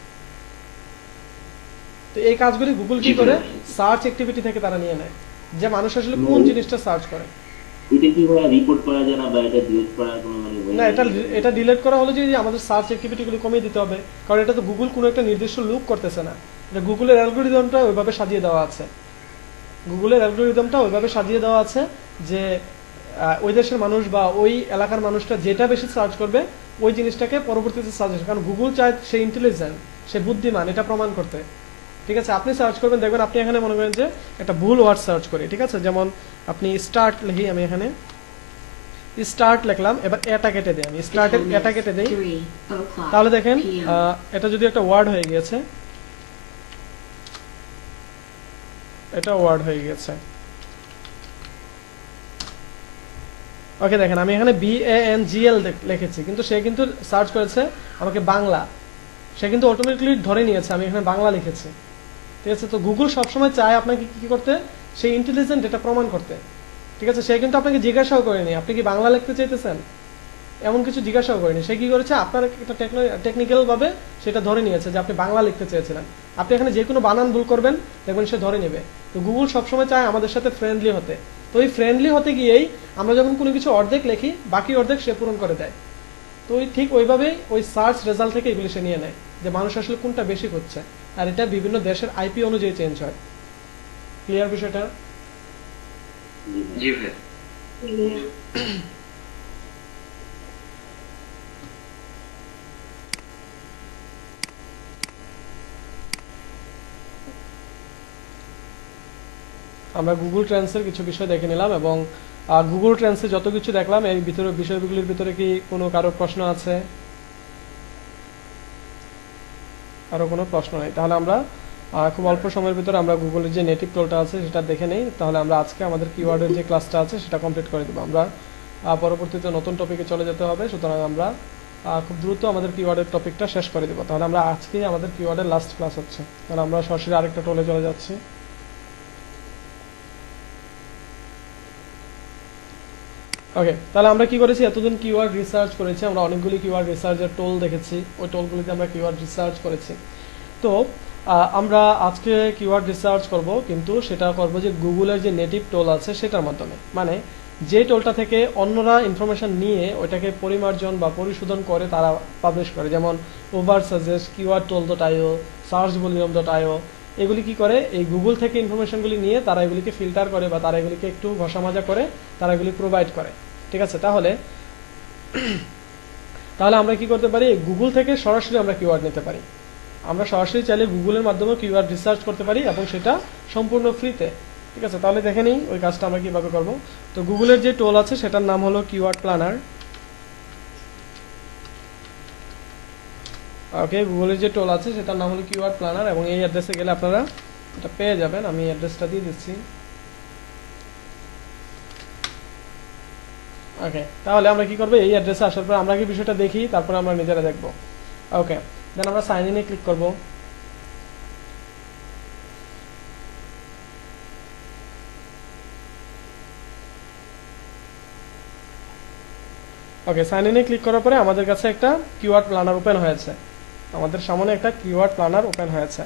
তো এই কাজগুলি গুগল কি করে সার্চ অ্যাক্টিভিটি থেকে তারা নিয়ে নেয়, যে মানুষ আসলে কোন জিনিসটা সার্চ করে। এটা কি ভাই রিপোর্ট করা যায় না বা এটা ডিলিট করার কোনো মানে না, এটা ডিলিট করা হলো যে আমাদের সার্চ অ্যাক্টিভিটিগুলো কমিয়ে দিতে হবে, কারণ এটা তো গুগল কোনো একটা নির্দিষ্ট লুক করতেছে না, এটা গুগলের অ্যালগরিদমটা ওইভাবে সাজিয়ে দেওয়া আছে। গুগলের অ্যালগরিদমটা ওইভাবে সাজিয়ে দেওয়া আছে যে ওই দেশের মানুষ বা ওই এলাকার মানুষটা যেটা বেশি সার্চ করবে ওই জিনিসটাকে পরবর্তীতে সাজেস্ট, কারণ গুগল চায় সে ইন্টেলিজেন্ট, সে বুদ্ধিমান, এটা প্রমাণ করতে। ঠিক আছে, আপনি সার্চ করবেন, দেখবেন আপনি এখানে মনে করেন যে একটা ভুল ওয়ার্ড সার্চ করি, ঠিক আছে, যেমন আপনি স্টার্ট লিখি, আমি এখানে স্টার্ট লিখলাম, এবার এটা কেটে দিই, আমি স্টার্টের এটা কেটে দিই, তাহলে দেখেন এটা যদি একটা ওয়ার্ড হয়ে গিয়েছে, এটা ওয়ার্ড হয়ে গেছে। ওকে, দেখেন আমি এখানে BANGL লিখেছি, কিন্তু সে কিন্তু সার্চ করেছে আমাকে বাংলা, সে কিন্তু অটোমেটিক্যালি ধরে নিয়েছে আমি এখানে বাংলা লিখেছি। ঠিক আছে, তো গুগল সবসময় চায় আপনাকে কি করতে, সেই ইন্টেলিজেন্ট এটা প্রমাণ করতে। ঠিক আছে, সে কিন্তু আপনাকে জিজ্ঞাসাও করেনি আপনি কি বাংলা লিখতে চাইতেছেন, এমন কিছু জিজ্ঞাসাও করেনি, সে কি করেছে আপনার একটা টেকনিক্যাল ভাবে সেটা ধরে নিয়েছে যে আপনি বাংলা লিখতে চেয়েছিলেন। আপনি এখানে যে কোনো বানান ভুল করবেন দেখবেন সে ধরে নেবে। তো গুগল সবসময় চায় আমাদের সাথে ফ্রেন্ডলি হতে, তো ওই ফ্রেন্ডলি হতে গিয়েই আমরা যখন কোনো কিছু অর্ধেক লিখি বাকি অর্ধেক সে পূরণ করে দেয়। তো ওই ঠিক ওইভাবেই ওই সার্চ রেজাল্ট থেকে এগুলি সে নিয়ে নেয় যে মানুষ আসলে কোনটা বেশি করছে, আর এটা বিভিন্ন দেশের IP অনুযায়ী চেঞ্জ হয়। ক্লিয়ার বিষয়টা? জি ভাই। আমরা গুগল ট্রেন্ডসের কিছু বিষয় দেখে নিলাম, এবং গুগল ট্রেন্ডসে যত কিছু দেখলাম এই ভিতরে বিষয়গুলির ভিতরে কি কোনো কারো প্রশ্ন আছে? আরো কোনো প্রশ্ন নেই, তাহলে আমরা খুব অল্প সময়ের ভিতরে আমরা গুগলের যে নেটিভ টুলটা আছে সেটা দেখে নেই। তাহলে আমরা আজকে আমাদের কিওয়ার্ডের যে ক্লাসটা আছে সেটা কমপ্লিট করে দেবো। আমরা পরবর্তীতে নতুন টপিকে চলে যেতে হবে, সুতরাং আমরা খুব দ্রুত আমাদের কিওয়ার্ডের টপিকটা শেষ করে দেবো। তাহলে আমরা আজকেই আমাদের কিওয়ার্ডের লাস্ট ক্লাস হচ্ছে, তাহলে আমরা সরাসরি আরেকটা টুলে চলে যাচ্ছি। ওকে, তাহলে আমরা কি করেছি, এতদিন কিওয়ার্ড রিসার্চ করেছি, আমরা অনেকগুলি কিওয়ার্ড রিসার্চের টোল দেখেছি, ওই টোলগুলিতে আমরা কিওয়ার্ড রিসার্চ করেছি। তো আমরা আজকে কিওয়ার্ড রিসার্চ করব, কিন্তু সেটা করব যে গুগলের যে নেটিভ টোল আছে সেটার মাধ্যমে, মানে যে টোলটা থেকে অন্যরা ইনফরমেশন নিয়ে ওইটাকে পরিমার্জন বা পরিশোধন করে তারা পাবলিশ করে, যেমন over suggest, keyword toll .io, search volume .io, এগুলি কি করে এই গুগল থেকে ইনফরমেশনগুলি নিয়ে তারা এগুলিকে ফিল্টার করে বা তারা এগুলিকে একটু ঘষা মাজা করে তারা এগুলি প্রোভাইড করে। ঠিক আছে, তাহলে আমরা কি করতে পারি, গুগল থেকে সরাসরি আমরা কিওয়ার্ড নিতে পারি। আমরা সরাসরি চাইলে গুগলের মাধ্যমে কিওয়ার্ড রিসার্চ করতে পারি এবং সেটা সম্পূর্ণ ফ্রিতে। ঠিক আছে, তাহলে দেখে নিই ওই কাজটা আমরা কিভাবে করব। তো গুগলের যে টোল আছে সেটার নাম হলো কিওয়ার্ড প্ল্যানার। ওকে, গুগলের যে টোল আছে সেটার নাম হলো কিওয়ার্ড প্ল্যানার, এবং এই অ্যাড্রেসে গেলে আপনারা এটা পেয়ে যাবেন। আমি অ্যাড্রেসটা দিয়ে দিচ্ছি। ওকে, তাহলে আমরা কি করব, এই অ্যাড্রেসে আসার পর আমরা কি বিষয়টা দেখি, তারপরে আমরা নিজেরা দেখব। ওকে, দেন আমরা সাইন ইনে ক্লিক করব। ওকে, সাইন ইনে ক্লিক করার পরে আমাদের কাছে একটা কিওয়ার্ড প্ল্যানার ওপেন হয়েছে, আমাদের সামনে একটা কিওয়ার্ড প্ল্যানার ওপেন হয়েছে।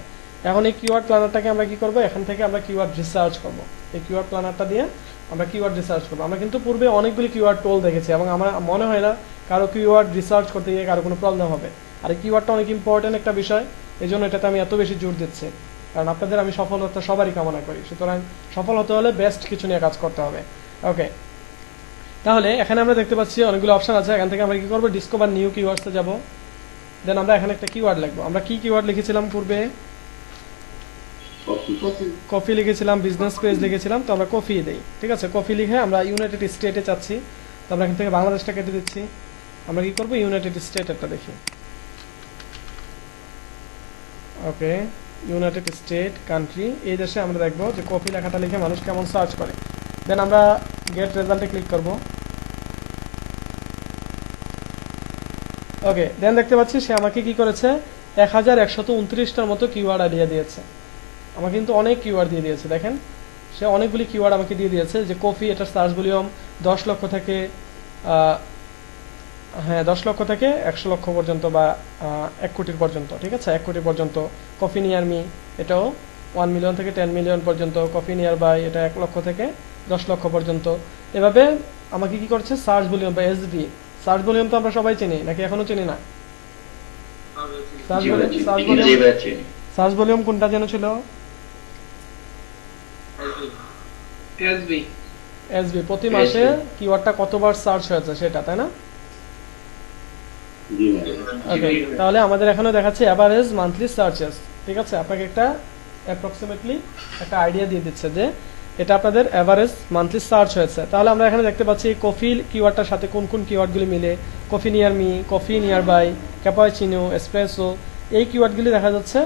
এখন এই কিওয়ার্ড প্ল্যানারটাকে আমরা কি করব, এখান থেকে আমরা কিওয়ার্ড রিসার্চ করব। এই কিওয়ার্ড প্ল্যানারটা দিয়ে আমরা কিওয়ার্ড রিসার্চ করব। আমরা কিন্তু পূর্বে অনেকগুলি কিওয়ার্ড টোল দেখেছি এবং আমার মনে হয় না কারো কিওয়ার্ড রিসার্চ করতে গিয়ে কারো কোনো প্রবলেম হবে। আর এই কিওয়ার্ডটা অনেক ইম্পর্টেন্ট একটা বিষয়, এই জন্য এটাতে আমি এত বেশি জোর দিচ্ছি, কারণ আপনাদের আমি সফলতা সবারই কামনা করি। সুতরাং সফল হতে হলে বেস্ট কিছু নিয়ে কাজ করতে হবে। ওকে, তাহলে এখানে আমরা দেখতে পাচ্ছি অনেকগুলো অপশন আছে। এখান থেকে আমরা কি করব, ডিসকভার নিউ কিওয়ার্ডসে যাব। দেন আমরা এখানে একটা কিওয়ার্ড লিখবো। আমরা কি কিওয়ার্ড লিখেছিলাম পূর্বে? কফি লিখেছিলাম, বিজনেস পেজ লিখেছিলাম, তো আমরা কফি দেই। ঠিক আছে, কফি লিখে আমরা ইউনাইটেড স্টেটে চাচ্ছি, তো আমরা এখান থেকে বাংলাদেশটা কেটে দিচ্ছি। আমরা কি করবো, ইউনাইটেড স্টেটেরটা দেখি। ওকে, ইউনাইটেড স্টেট কান্ট্রি, এই দেশে আমরা দেখবো যে কফি লেখাটা লিখে মানুষ কেমন সার্চ করে। দেন আমরা গেট রেজাল্টে ক্লিক করব। ওকে, দেন দেখতে পাচ্ছি সে আমাকে কি করেছে, 1129টার মতো কিওয়ার্ড আইডিয়া দিয়েছে। আমাকে কিন্তু অনেক কিওয়ার্ড দিয়ে দিয়েছে, দেখেন সে অনেকগুলি কিওয়ার্ড আমাকে দিয়ে দিয়েছে। যে কফি, এটা সার্চ ভলিউম 10 লক্ষ থেকে হ্যাঁ 10 লক্ষ থেকে 100 লক্ষ পর্যন্ত বা 1 কোটির পর্যন্ত, ঠিক আছে, 1 কোটি পর্যন্ত। কফি নিয়ার মি এটাও 1 মিলিয়ন থেকে 10 মিলিয়ন পর্যন্ত। কফি নিয়ার বাই এটা 1 লক্ষ থেকে 10 লক্ষ পর্যন্ত। এভাবে আমাকে কি করছে সার্চ ভলিউম বা এসভি, সার্চ ভলিউম তো আমরা সবাই চিনি নাকি এখনো চিনি না? সার্চ জি ভাই, ভলিউম, সার্চ জি ভলিউম, ভাই, জি। সার্চ ভলিউম কোনটা যেন ছিল? এসবি এসবি, প্রতি মাসে কিওয়ার্ডটা কতবার সার্চ হয়েছে সেটা, তাই না? জি ভাই। ওকে, তাহলে আমাদের এখানে দেখাচ্ছে এভারেজ মান্থলি সার্চেস, ঠিক আছে। আপনাকে একটা অ্যাপ্রক্সিমেটলি একটা আইডিয়া দিয়ে দিচ্ছে যে এটা আপনাদের এভারেজ মান্থলি সার্চ হয়েছে। তাহলে আমরা এখানে দেখতে পাচ্ছি কফি কিওয়ার্ডটার সাথে কোন কোন কিওয়ার্ডগুলি মিলে। Coffee near me, coffee nearby, cappuccino, espresso, এই কিওয়ার্ডগুলি দেখা যাচ্ছে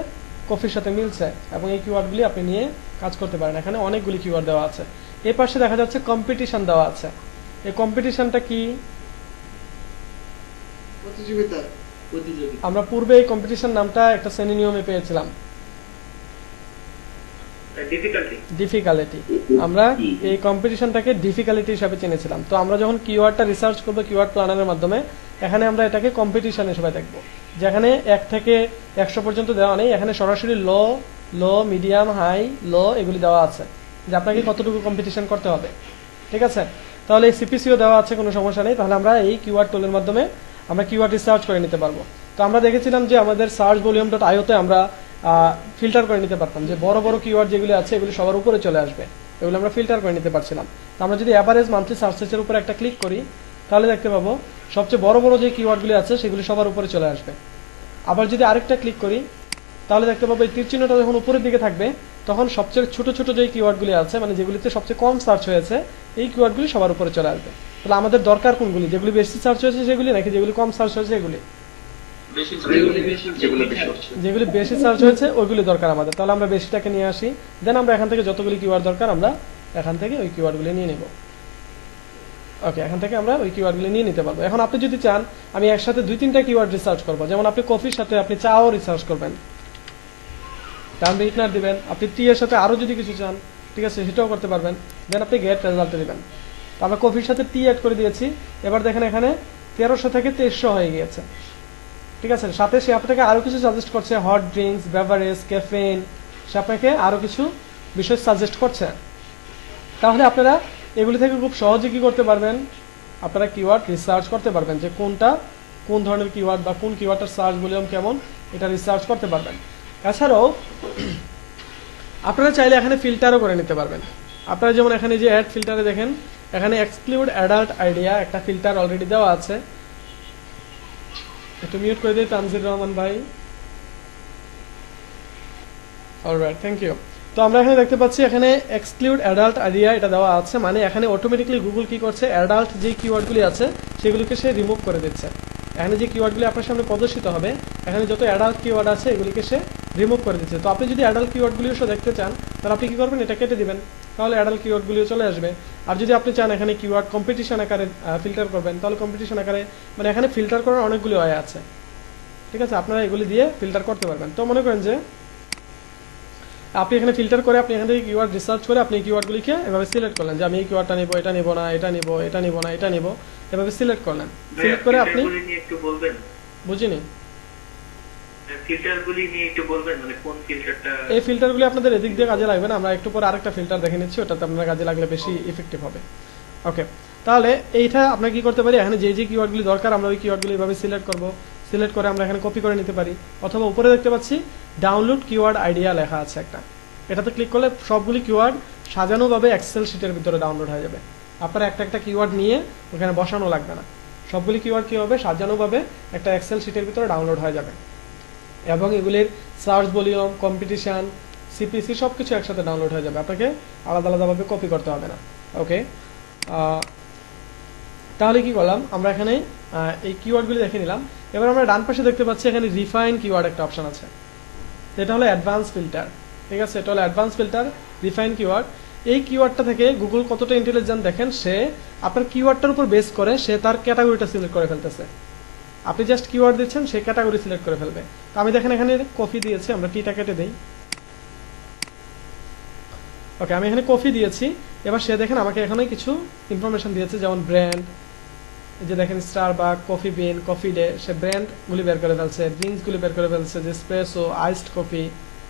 কফির সাথে মিলছে এবং এই কিওয়ার্ডগুলি আপনি নিয়ে কাজ করতে পারেন। এখানে অনেকগুলি কিওয়ার্ড দেওয়া আছে। এই পাশে দেখা যাচ্ছে কম্পিটিশন দেওয়া আছে। এই কম্পিটিশনটা কি? প্রতিযোগিতা আমরা পূর্বে এই কম্পিটিশন নামটা একটা শ্রেণী নিয়মে পেয়েছিলাম, ডিফিকাল্টি। আমরা এই কম্পিটিশনটাকে ডিফিকাল্টি হিসাবে চিনেছিলাম। তো আমরা যখন কিওয়ার্ডটা রিসার্চ করবো কিওয়ার্ড প্ল্যানারের মাধ্যমে, এখানে আমরা এটাকে কম্পিটিশন হিসেবে দেখবো, যেখানে 1 থেকে 100 পর্যন্ত দেওয়া নেই। এখানে সরাসরি লো, লো, মিডিয়াম, হাই, লো এগুলি দেওয়া আছে যে আপনাকে কতটুকু কম্পিটিশন করতে হবে, ঠিক আছে। তাহলে এই সিপিসিও দেওয়া আছে, কোনো সমস্যা নেই। তাহলে আমরা এই কিওয়ার্ড টুলের মাধ্যমে আমরা কিওয়ার্ড রিসার্চ করে নিতে পারবো। তো আমরা দেখেছিলাম যে আমাদের সার্চ ভলিউম ডট আইওতে আমরা ফিল্টার করে নিতে পারতাম যে বড় বড় কিওয়ার্ড যেগুলি আছে এগুলি সবার উপরে চলে আসবে, এগুলো আমরা ফিল্টার করে নিতে পারছিলাম। তো আমরা যদি অ্যাভারেজ মান্থলি সার্চেসের উপরে একটা ক্লিক করি তাহলে দেখতে পাবো সবচেয়ে বড় বড় যে কিওয়ার্ডগুলি আছে সেগুলি সবার উপরে চলে আসবে। আবার যদি আরেকটা ক্লিক করি তাহলে দেখতে পাবো এই তীর চিহ্নটা যখন উপরের দিকে থাকবে তখন সবচেয়ে ছোট ছোট যে কিওয়ার্ডগুলি আছে, মানে যেগুলিতে সবচেয়ে কম সার্চ হয়েছে, এই কিওয়ার্ডগুলি সবার উপরে চলে আসবে। তাহলে আমাদের দরকার কোনগুলি, যেগুলি বেশি সার্চ হয়েছে সেগুলি নাকি যেগুলি কম সার্চ হয়েছে এগুলি? যেগুলি বেশি সার্চ হয়েছে ওইগুলি দরকার আমাদের। তাহলে আমরা বেশিটাকে নিয়ে আসি, দেন আমরা এখান থেকে যতগুলি কিওয়ার্ড দরকার আমরা এখান থেকে ওই কিওয়ার্ডগুলি নিয়ে নেব। ওকে, এখান থেকে আমরা ওই কিওয়ার্ডগুলি নিয়ে নিতে পারবো। এখন আপনি যদি চান আমি একসাথে 2-3টা কিওয়ার্ড রিসার্চ করবো, যেমন আপনি কফির সাথে আপনি চাও রিসার্চ করবেন, টার্ম রিটনার দিবেন। আপনি টি এর সাথে আরো যদি কিছু চান, ঠিক আছে, সেটাও করতে পারবেন। দেন আপনি গেট রেজাল্টে দিবেন। তো আমরা কফির সাথে টি অ্যাড করে দিয়েছি। এবার দেখেন এখানে 1300 থেকে 2300 হয়ে গিয়েছে, ঠিক আছে। সাথে সে আপনাকে আরো কিছু সাজেস্ট করছে, হট ড্রিঙ্কস, বেভারেজ, ক্যাফেইন, সে আপনাকে আরো কিছু বিষয় সাজেস্ট করছে। তাহলে আপনারা এগুলি থেকে খুব সহজে কি করতে পারবেন, আপনারা কিওয়ার্ড রিসার্চ করতে পারবেন যে কোনটা কোন ধরনের কিওয়ার্ড বা কোন কিওয়ার্ডটার সার্চ ভলিউম কেমন, এটা রিসার্চ করতে পারবেন। এছাড়াও আপনারা চাইলে এখানে ফিল্টারও করে নিতে পারবেন। আপনারা যেমন এখানে যে অ্যাড ফিল্টারে দেখেন এখানে এক্সক্লুড অ্যাডাল্ট আইডিয়া একটা ফিল্টার অলরেডি দেওয়া আছে। একটু মিউট করে দিই তানজির রহমান ভাই। Alright, thank you. তো আমরা এখানে দেখতে পাচ্ছি এখানে এক্সক্লুড অ্যাডাল্ট আইডিয়া এটা দেওয়া আছে, মানে এখানে অটোমেটিক্যালি গুগল কি করছে, অ্যাডাল্ট যে কিওয়ার্ডগুলি আছে সেগুলোকে সে রিমুভ করে দিচ্ছে। এখানে যে কিওয়ার্ডগুলি আপনার সামনে প্রদর্শিত হবে, এখানে যত অ্যাডাল্ট কিওয়ার্ড আছে এগুলিকে সে রিমুভ করে দিচ্ছে। তো আপনি যদি অ্যাডাল্ট কিওয়ার্ডগুলিও দেখতে চান তাহলে আপনি কি করবেন, এটা কেটে দিবেন, তাহলে অ্যাডাল্ট কিওয়ার্ডগুলিও চলে আসবে। আর যদি আপনি চান এখানে কিওয়ার্ড কম্পিটিশন আকারে ফিল্টার করবেন, তাহলে কম্পিটিশন আকারে, মানে এখানে ফিল্টার করার অনেকগুলি ওয়ে আছে, ঠিক আছে, আপনারা এগুলি দিয়ে ফিল্টার করতে পারবেন। তো মনে করেন যে আপনি এখানে ফিল্টার করে আপনি এখান থেকে কিওয়ার্ড রিসার্চ করে আপনি কিওয়ার্ডগুলিকে এভাবে সিলেক্ট করলেন যে আমি এই কিওয়ার্ডটা নেব, এটা নেব না, এটা নেব, এটা নেব না, এটা নেব, এভাবে সিলেক্ট করলেন। সিলেক্ট করে আপনি একটু বলবেন, বুঝিনি ফিল্টারগুলি নিয়ে একটু বলবেন, মানে কোন ফিল্টারটা? এই ফিল্টারগুলি আপনাদের এদিক দিয়ে কাজে লাগবে না, আমরা একটু পরে আরেকটা ফিল্টার দেখে নিচ্ছি, ওটাতে আপনার কাজে লাগলে বেশি ইফেক্টিভ হবে। ওকে, তাহলে এইটা আমরা কি করতে পারি, এখানে যে যে কিওয়ার্ডগুলি দরকার আমরা ওই কিওয়ার্ডগুলি এভাবে সিলেক্ট করব। সিলেক্ট করে আমরা এখানে কপি করে নিতে পারি, অথবা উপরে দেখতে পাচ্ছি ডাউনলোড কিওয়ার্ড আইডিয়া লেখা আছে একটা, এটাতে ক্লিক করলে সবগুলি কিওয়ার্ড সাজানোভাবে এক্সেল শিটের ভিতরে ডাউনলোড হয়ে যাবে। আপনারা একটা একটা কিওয়ার্ড নিয়ে ওখানে বসানো লাগবে না, সবগুলি কিওয়ার্ড কি হবে সাজানোভাবে একটা এক্সেল শিটের ভিতরে ডাউনলোড হয়ে যাবে এবং এগুলির সার্চ ভলিউম, কম্পিটিশন, সিপিসি সবকিছু একসাথে ডাউনলোড হয়ে যাবে, আপনাকে আলাদা আলাদাভাবে কপি করতে হবে না। ওকে, তাহলে কি করলাম আমরা এখানে এই কিওয়ার্ডগুলি দেখে নিলাম। এবার আমরা ডান পাশে দেখতে পাচ্ছি এখানে রিফাইন কিওয়ার্ড একটা অপশন আছে, এটা হলো অ্যাডভান্স ফিল্টার, ঠিক আছে, এটা হলো অ্যাডভান্স ফিল্টার রিফাইন কিওয়ার্ড। এই কিওয়ার্ডটা থেকে গুগল কতটা ইন্টেলিজেন্ট দেখেন, সে আপনার কিওয়ার্ডটার উপর বেস করে সে তার ক্যাটাগরিটা সিলেক্ট করে ফেলতেছে। আপনি জাস্ট কিওয়ার্ড দিচ্ছেন, সে ক্যাটাগরি সিলেক্ট করে ফেলবে। তো আমি দেখেন এখানে কফি দিয়েছি, আমরা টিটা কেটে দেই। ওকে, আমি এখানে কফি দিয়েছি। এবার সে দেখেন আমাকে এখানে কিছু ইনফরমেশন দিয়েছে, যেমন ব্র্যান্ড, এই যে দেখেন স্টার বা কফি বিন, কফি ডে, সে ব্র্যান্ডগুলি বের করে ফেলছে, ড্রিঙ্কসগুলি বের করে ফেলছে, যে স্প্রেসো, আইসড কফি,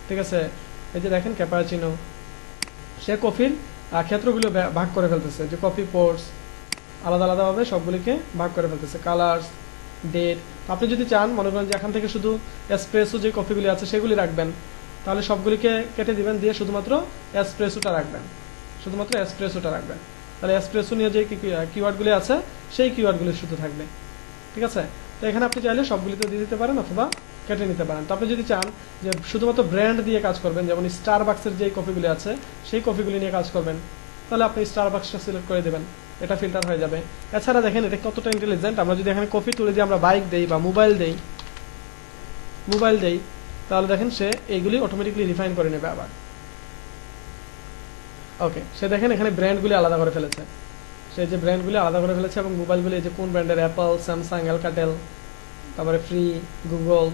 ঠিক আছে, এই যে দেখেন ক্যাপাচিনো, সে কফির ক্ষেত্রগুলো ভাগ করে ফেলতেছে, যে কফি পোর্টস আলাদা আলাদাভাবে সবগুলিকে ভাগ করে ফেলতেছে, কালার্স, ডেট। আপনি যদি চান মনে করেন যে এখান থেকে শুধু এসপ্রেসো যে কফিগুলি আছে সেগুলি রাখবেন, তাহলে সবগুলিকে কেটে দিবেন, দিয়ে শুধুমাত্র এসপ্রেসোটা রাখবেন, শুধুমাত্র এসপ্রেসোটা রাখবেন, তাহলে এসপ্রেসো নিয়ে যে কিওয়ার্ডগুলি আছে সেই কিওয়ার্ডগুলি শুধু থাকবে, ঠিক আছে। তো এখানে আপনি চাইলে সবগুলিতে দিয়ে দিতে পারেন অথবা কেটে নিতে পারেন। তো আপনি যদি চান যে শুধুমাত্র ব্র্যান্ড দিয়ে কাজ করবেন, যেমন স্টারবাক্সের যে কফিগুলি আছে সেই কফিগুলি নিয়ে কাজ করবেন, তাহলে আপনি স্টারবাক্সটা সিলেক্ট করে দেবেন, এটা ফিল্টার হয়ে যাবে। এছাড়া দেখেন এটা কতটা ইন্টেলিজেন্ট, আমরা যদি এখানে কফি তুলে দিয়ে আমরা বাইক দেই বা মোবাইল দেই, তাহলে দেখেন সে এইগুলি অটোমেটিকলি রিফাইন করে নেবে আবার। ওকে, সে দেখেন এখানে ব্র্যান্ডগুলি আলাদা করে ফেলেছে, সে যে ব্র্যান্ডগুলি আলাদা করে ফেলেছে এবং মোবাইলগুলি এই যে কোন ব্র্যান্ডের, অ্যাপল, স্যামসাং, অ্যালকাটেল, তারপরে ফ্রি, গুগল,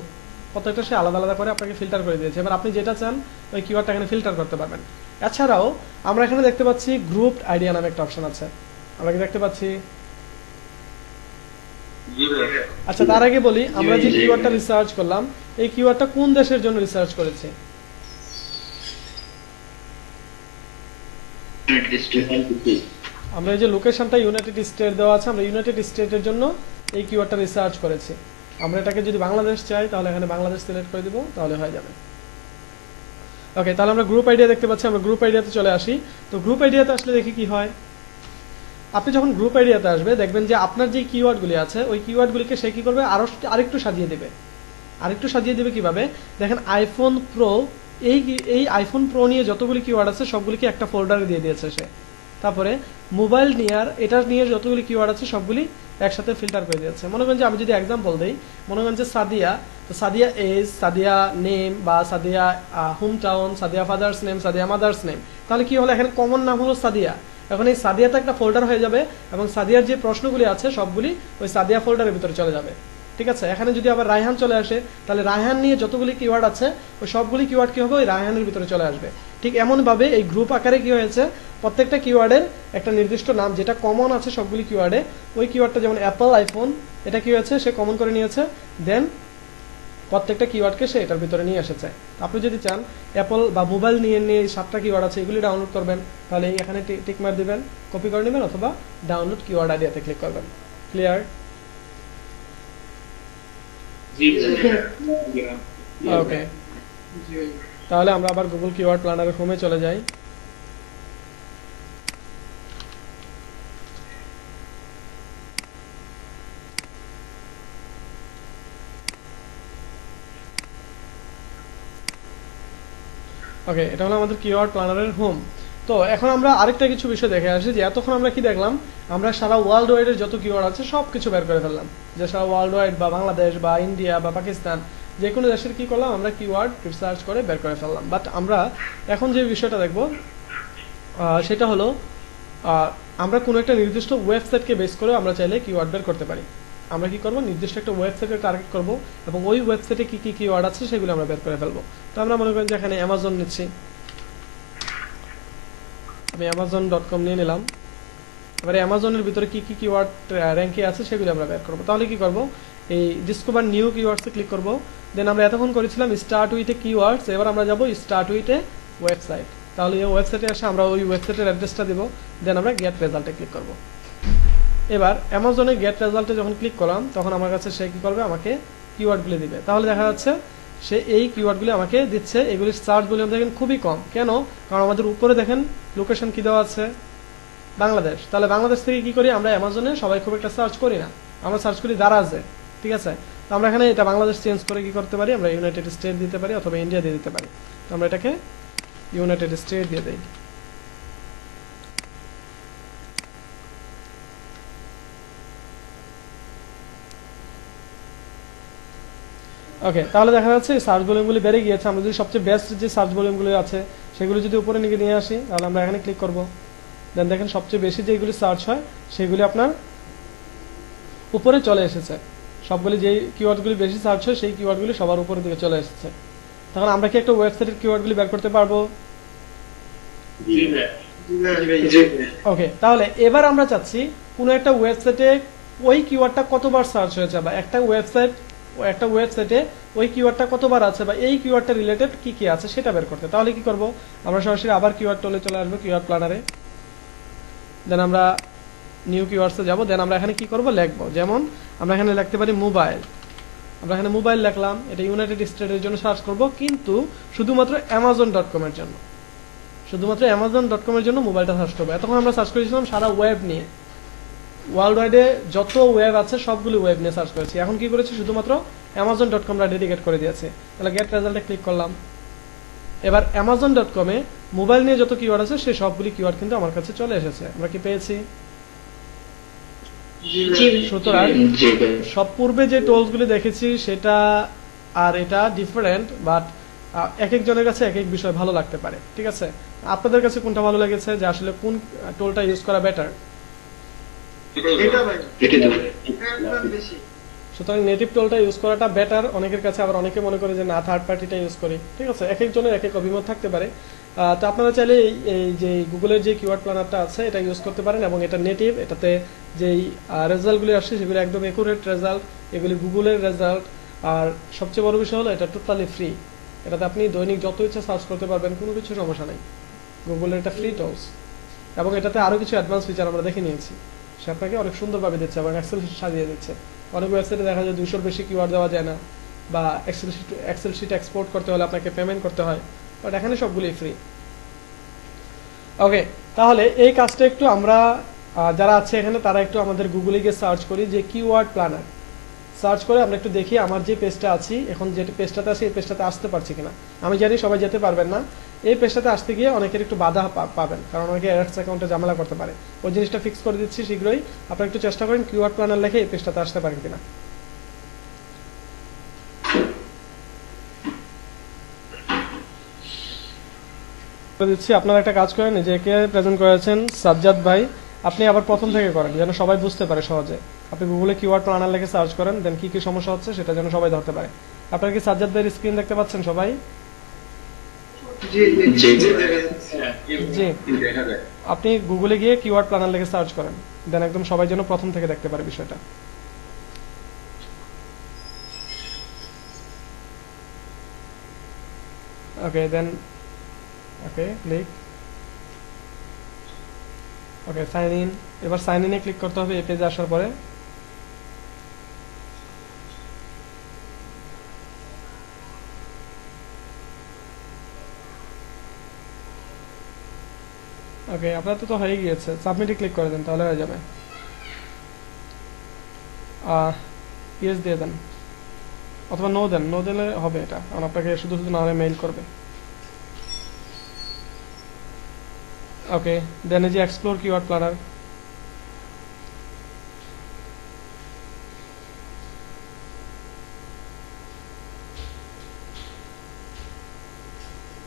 প্রত্যেকটা সে আলাদা আলাদা করে আপনাকে ফিল্টার করে দিয়েছে। এবার আপনি যেটা চান ওই কিওয়ার্ডটা এখানে ফিল্টার করতে পারবেন। এছাড়াও আমরা এখানে দেখতে পাচ্ছি গ্রুপড আইডিয়া নামে একটা অপশন আছে, আমরা কি দেখতে পাচ্ছি? জি ভাই। আচ্ছা, তার আগে বলি আমরা যে কিওয়ার্ডটা রিসার্চ করলাম এই কিওয়ার্ডটা কোন দেশের জন্য রিসার্চ করেছি? আমরা এই যে লোকেশনটা ইউনাইটেড স্টেট দেওয়া আছে, আমরা ইউনাইটেড স্টেটের জন্য এই কিওয়ার্ডটা রিসার্চ করেছি। আমরা এটাকে যদি বাংলাদেশ চাই তাহলে এখানে বাংলাদেশ সিলেক্ট করে দিব, তাহলে হয়ে যাবে। ওকে, তাহলে আমরা গ্রুপ আইডিয়া দেখতে পাচ্ছি, আমরা গ্রুপ আইডিয়াতে চলে আসি। তো গ্রুপ আইডিয়াতে আসলে দেখি কি হয়। আপনি যখন গ্রুপ আইডিয়াতে আসবে দেখবেন যে আপনার যে কিওয়ার্ডগুলি আছে ওই কিওয়ার্ডগুলিকে সে কি করবে, আরেকটু সাজিয়ে দেবে। আরেকটু সাজিয়ে দেবে কিভাবে? দেখেন আইফোন প্রো, এই আইফোন প্রো নিয়ে যতগুলি কিওয়ার্ড আছে সবগুলিকে একটা ফোল্ডারে দিয়ে দিয়েছে সে। তারপরে মোবাইল এটা নিয়ে যতগুলি কিওয়ার্ড আছে সবগুলি একসাথে ফিল্টার করে দিয়েছে। মনে করেন যে আমি যদি এক্সাম্পল দিই, মনে করেন যে সাদিয়া, তো সাদিয়া এজ, সাদিয়া নেম বা Sadia home town, Sadia father's name, Sadia mother's name, তাহলে কি হলো, এখানে কমন নাম হলো সাদিয়া। এখন এই সাদিয়াতে একটা ফোল্ডার হয়ে যাবে এবং সাদিয়ার যে প্রশ্নগুলি আছে সবগুলি ওই সাদিয়া ফোল্ডারের ভিতরে চলে যাবে, ঠিক আছে। এখানে যদি আবার রায়হান চলে আসে তাহলে রায়হান নিয়ে যতগুলি কিওয়ার্ড আছে ওই সবগুলি কিওয়ার্ড কি হবে, ওই রায়হানের ভিতরে চলে আসবে। ঠিক এমনভাবে এই গ্রুপ আকারে কি হয়েছে, প্রত্যেকটা কিওয়ার্ডের একটা নির্দিষ্ট নাম যেটা কমন আছে সবগুলি কিওয়ার্ডে, ওই কিওয়ার্ডটা যেমন অ্যাপল, আইফোন, এটা কি হয়েছে সে কমন করে নিয়েছে, দেন প্রত্যেকটা কিওয়ার্ডকে সে এটার ভিতরে নিয়ে এসেছে। আপনি যদি চান অ্যাপল বা মোবাইল নিয়ে 7টা কিওয়ার্ড আছে এগুলি ডাউনলোড করবেন, তাহলে এখানে টিক মার দিবেন, কপি করে নেবেন অথবা ডাউনলোড কিওয়ার্ড আইডিয়াতে ক্লিক করবেন। ক্লিয়ার? জি ভাই। ওকে, তাহলে আমরা আবার গুগল কিওয়ার্ড প্ল্যানারের হোমে চলে যাই। ওকে, এটা হলো আমাদের কিওয়ার্ড প্ল্যানারের হোম। তো এখন আমরা আরেকটা কিছু বিষয় দেখে আসি, যে এতক্ষণ আমরা কি দেখলাম, আমরা সারা ওয়ার্ল্ড ওয়াইডের যত কিওয়ার্ড আছে সব কিছু বের করে ফেললাম, যে সারা ওয়ার্ল্ড ওয়াইড বা বাংলাদেশ বা ইন্ডিয়া বা পাকিস্তান যে কোনো দেশের কি করলাম আমরা কিওয়ার্ড রিসার্চ করে বের করে ফেললাম। বাট আমরা এখন যে বিষয়টা দেখব সেটা হলো আমরা কোনো একটা নির্দিষ্ট ওয়েবসাইটকে বেস করে আমরা চাইলে কিওয়ার্ড বের করতে পারি। আমরা কি করব, নির্দিষ্ট একটা ওয়েবসাইটে টার্গেট করব এবং ওই ওয়েবসাইটে কি কি কিওয়ার্ড আছে সেগুলো আমরা বের করে ফেলবো। তো আমরা মনে করেন যে এখানে অ্যামাজন নিচ্ছি, আমি amazon.com নিয়ে নিলাম। এবারে অ্যামাজনের ভিতরে কি কি কিওয়ার্ড র্যাঙ্কে আছে সেগুলো আমরা বের করব। তাহলে কি করব, এই ডিসকভার নিউ কিওয়ার্ডসে ক্লিক করব, দেন আমরা এতক্ষণ করেছিলাম স্টার্ট উইথে কিওয়ার্ডস, এবার আমরা যাব স্টার্ট উইথে ওয়েবসাইট। তাহলে এই ওয়েবসাইটে এসে আমরা ওই ওয়েবসাইটের অ্যাড্রেসটা দিব, দেন আমরা গেট রেজাল্টে ক্লিক করব। এবার অ্যামাজনে গেট রেজাল্টে যখন ক্লিক করলাম তখন আমার কাছে সে কি করবে, আমাকে কিওয়ার্ডগুলো দিবে। তাহলে দেখা যাচ্ছে সে এই কিওয়ার্ডগুলো আমাকে দিচ্ছে, এগুলির সার্চ ভলিউম দেখেন খুবই কম। কেন? কারণ আমাদের উপরে দেখেন লোকেশন কি দেওয়া আছে, বাংলাদেশ। তাহলে বাংলাদেশ থেকে কি করি, আমরা অ্যামাজনে সবাই খুব একটা সার্চ করি না, আমরা সার্চ করি দারাজে, ঠিক আছে। তো আমরা এখানে এটা বাংলাদেশ চেঞ্জ করে কি করতে পারি, আমরা ইউনাইটেড স্টেট দিতে পারি অথবা ইন্ডিয়া দিয়ে দিতে পারি। তো আমরা এটাকে ইউনাইটেড স্টেট দিয়ে দিই। ওকে, তাহলে দেখা যাচ্ছে সার্চ ভলিউমগুলি বেড়ে গিয়েছে। আমরা যদি সবচেয়ে বেস্ট যে সার্চ ভলিউমগুলি আছে সেগুলো যদি উপরে নিয়ে আসি, তাহলে আমরা এখানে ক্লিক করব, দেন দেখেন সবচেয়ে বেশি যেগুলি সার্চ হয় সেগুলি আপনার উপরে চলে এসেছে। সবগুলি যেই কিওয়ার্ডগুলি বেশি সার্চ হয় সেই কিওয়ার্ডগুলি সবার উপরের দিকে চলে এসেছে। তখন আমরা কি একটা ওয়েবসাইটের কিওয়ার্ডগুলি বের করতে পারবো? জি ভাই। ওকে, তাহলে এবার আমরা চাচ্ছি কোনো একটা ওয়েবসাইটে ওই কিওয়ার্ডটা কতবার সার্চ হয়েছে, বা একটা ওয়েবসাইটে ওই কিওয়ার্ডটা কতবার আছে, বা এই কিওয়ার্ডটা রিলেটেড কি কি আছে সেটা বের করতে। তাহলে কি করব, আমরা সরাসরি আবার কিওয়ার্ড টুলে চলে আসবো, কিওয়ার্ড প্ল্যানারে, দেন আমরা নিউ কিওয়ার্ডসে যাব, দেন আমরা এখানে কি করব, লিখবো। যেমন আমরা এখানে লিখতে পারি মোবাইল, আমরা এখানে মোবাইল লিখলাম, এটা ইউনাইটেড স্টেটের জন্য সার্চ করব, কিন্তু শুধুমাত্র amazon.com এর জন্য, শুধুমাত্র amazon.com এর জন্য মোবাইলটা সার্চ করবো। এতক্ষণ আমরা সার্চ করেছিলাম সারা ওয়েব নিয়ে, ওয়ার্ল্ড ওয়াইডে যত ওয়েব আছে সবগুলো ওয়েব নিয়ে সার্চ করেছি। এখন কি করেছি, শুধুমাত্র amazon.com রা ডেডিকেট করে দিয়েছে। তাহলে গেট রেজাল্টে ক্লিক করলাম। এবার amazon.com এ মোবাইল নিয়ে যত কিওয়ার্ড আছে সেই সবগুলি কিওয়ার্ড কিন্তু আমার কাছে চলে এসেছে। আমরা কি পেয়েছি? সুতরাং জি ভাই। সব পূর্বে যে টুলস গুলি দেখেছি সেটা আর এটা ডিফারেন্ট, বাট এক একজনের কাছে এক এক বিষয় ভালো লাগতে পারে। ঠিক আছে, আপনাদের কাছে কোনটা ভালো লেগেছে, যে আসলে কোন টুলটা ইউজ করা বেটার? এটা ভাই এটা তো একদম বেশি। সুতরাং নেটিভ টুলটা ইউজ করাটা বেটার অনেকের কাছে, আবার অনেকে মনে করে যে না থার্ড পার্টিটা ইউজ করি। ঠিক আছে, এক একজনের এক এক অভিমত থাকতে পারে। তো আপনারা চাইলে এই যে গুগলের যে কিওয়ার্ড প্ল্যানারটা আছে এটা ইউজ করতে পারেন, এবং এটা নেটিভ, এটাতে যেই রেজাল্টগুলি আসছে সেগুলো একদম একুরেট রেজাল্ট, এগুলি গুগলের রেজাল্ট। আর সবচেয়ে বড় বিষয় হলো এটা টোটালি ফ্রি, এটাতে আপনি দৈনিক যত ইচ্ছা সার্চ করতে পারবেন, কোনো কিছু সমস্যা নেই। গুগলের এটা ফ্রি টুলস, এবং এটাতে আরো কিছু অ্যাডভান্স ফিচার আমরা দেখে নিয়েছি। সে আপনাকে অনেক সুন্দরভাবে দিচ্ছে এবং এক্সেল শিট সাজিয়ে দিচ্ছে। অনেক ওয়েবসাইটে দেখা যায় 200-র বেশি কিওয়ার্ড দেওয়া যায় না, বা এক্সেল শিট এক্সপোর্ট করতে হলে আপনাকে পেমেন্ট করতে হয়, বাট এখানে সবগুলোই ফ্রি। ওকে, তাহলে এই কাজটা একটু আমরা যারা আছে এখানে তারা একটু আমাদের গুগলে গিয়ে সার্চ করি যে কিওয়ার্ড প্ল্যানার, সার্চ করে আমরা একটু দেখি আমার যে পেজটা আছি এখন, যে পেজটাতে আছি এই পেজটাতে আসতে পারছি কিনা। আমি জানি সবাই যেতে পারবেন না, এই পেজটাতে আসতে গিয়ে অনেকের একটু বাধা পাবেন, কারণ অনেকে অ্যাডস অ্যাকাউন্টে ঝামেলা করতে পারে। ওই জিনিসটা ফিক্স করে দিচ্ছি শীঘ্রই, আপনারা একটু চেষ্টা করেন কিওয়ার্ড প্ল্যানার লিখে এই পেজটাতে আসতে পারেন কিনা। দিচ্ছি, আপনারা একটা কাজ করেন, যে কে প্রেজেন্ট করেছেন সাজ্জাদ ভাই, আপনি আবার প্রথম থেকে করেন যেন সবাই বুঝতে পারে সহজে। আপনি গুগলে কিওয়ার্ড প্ল্যানার লিখে সার্চ করেন, দেন কি কি সমস্যা হচ্ছে সেটা যেন সবাই ধরতে পারে। আপনারা কি সাজ্জাদ ভাইয়ের স্ক্রিন দেখতে পাচ্ছেন সবাই? জি জি। জি, আপনি গুগলে গিয়ে কিওয়ার্ড প্ল্যানার লিখে সার্চ করেন, দেন একদম সবাই যেন প্রথম থেকে দেখতে পারে বিষয়টা। Okay, then okay click, okay sign in. এবার সাইন ইনে ক্লিক করতে হবে এই পেজে আসার পরে। ওকে, আপনার তো হয়ে গিয়েছে, সাবমিটে ক্লিক করে দেন, তাহলে হয়ে যাবে। ইয়েস দিয়ে দেন, অথবা নো দেন, নো দিলে হবে এটা, কারণ আপনাকে শুধু শুধু না হলে মেইল করবে। ওকে, দেন এই যে explore keyword planner,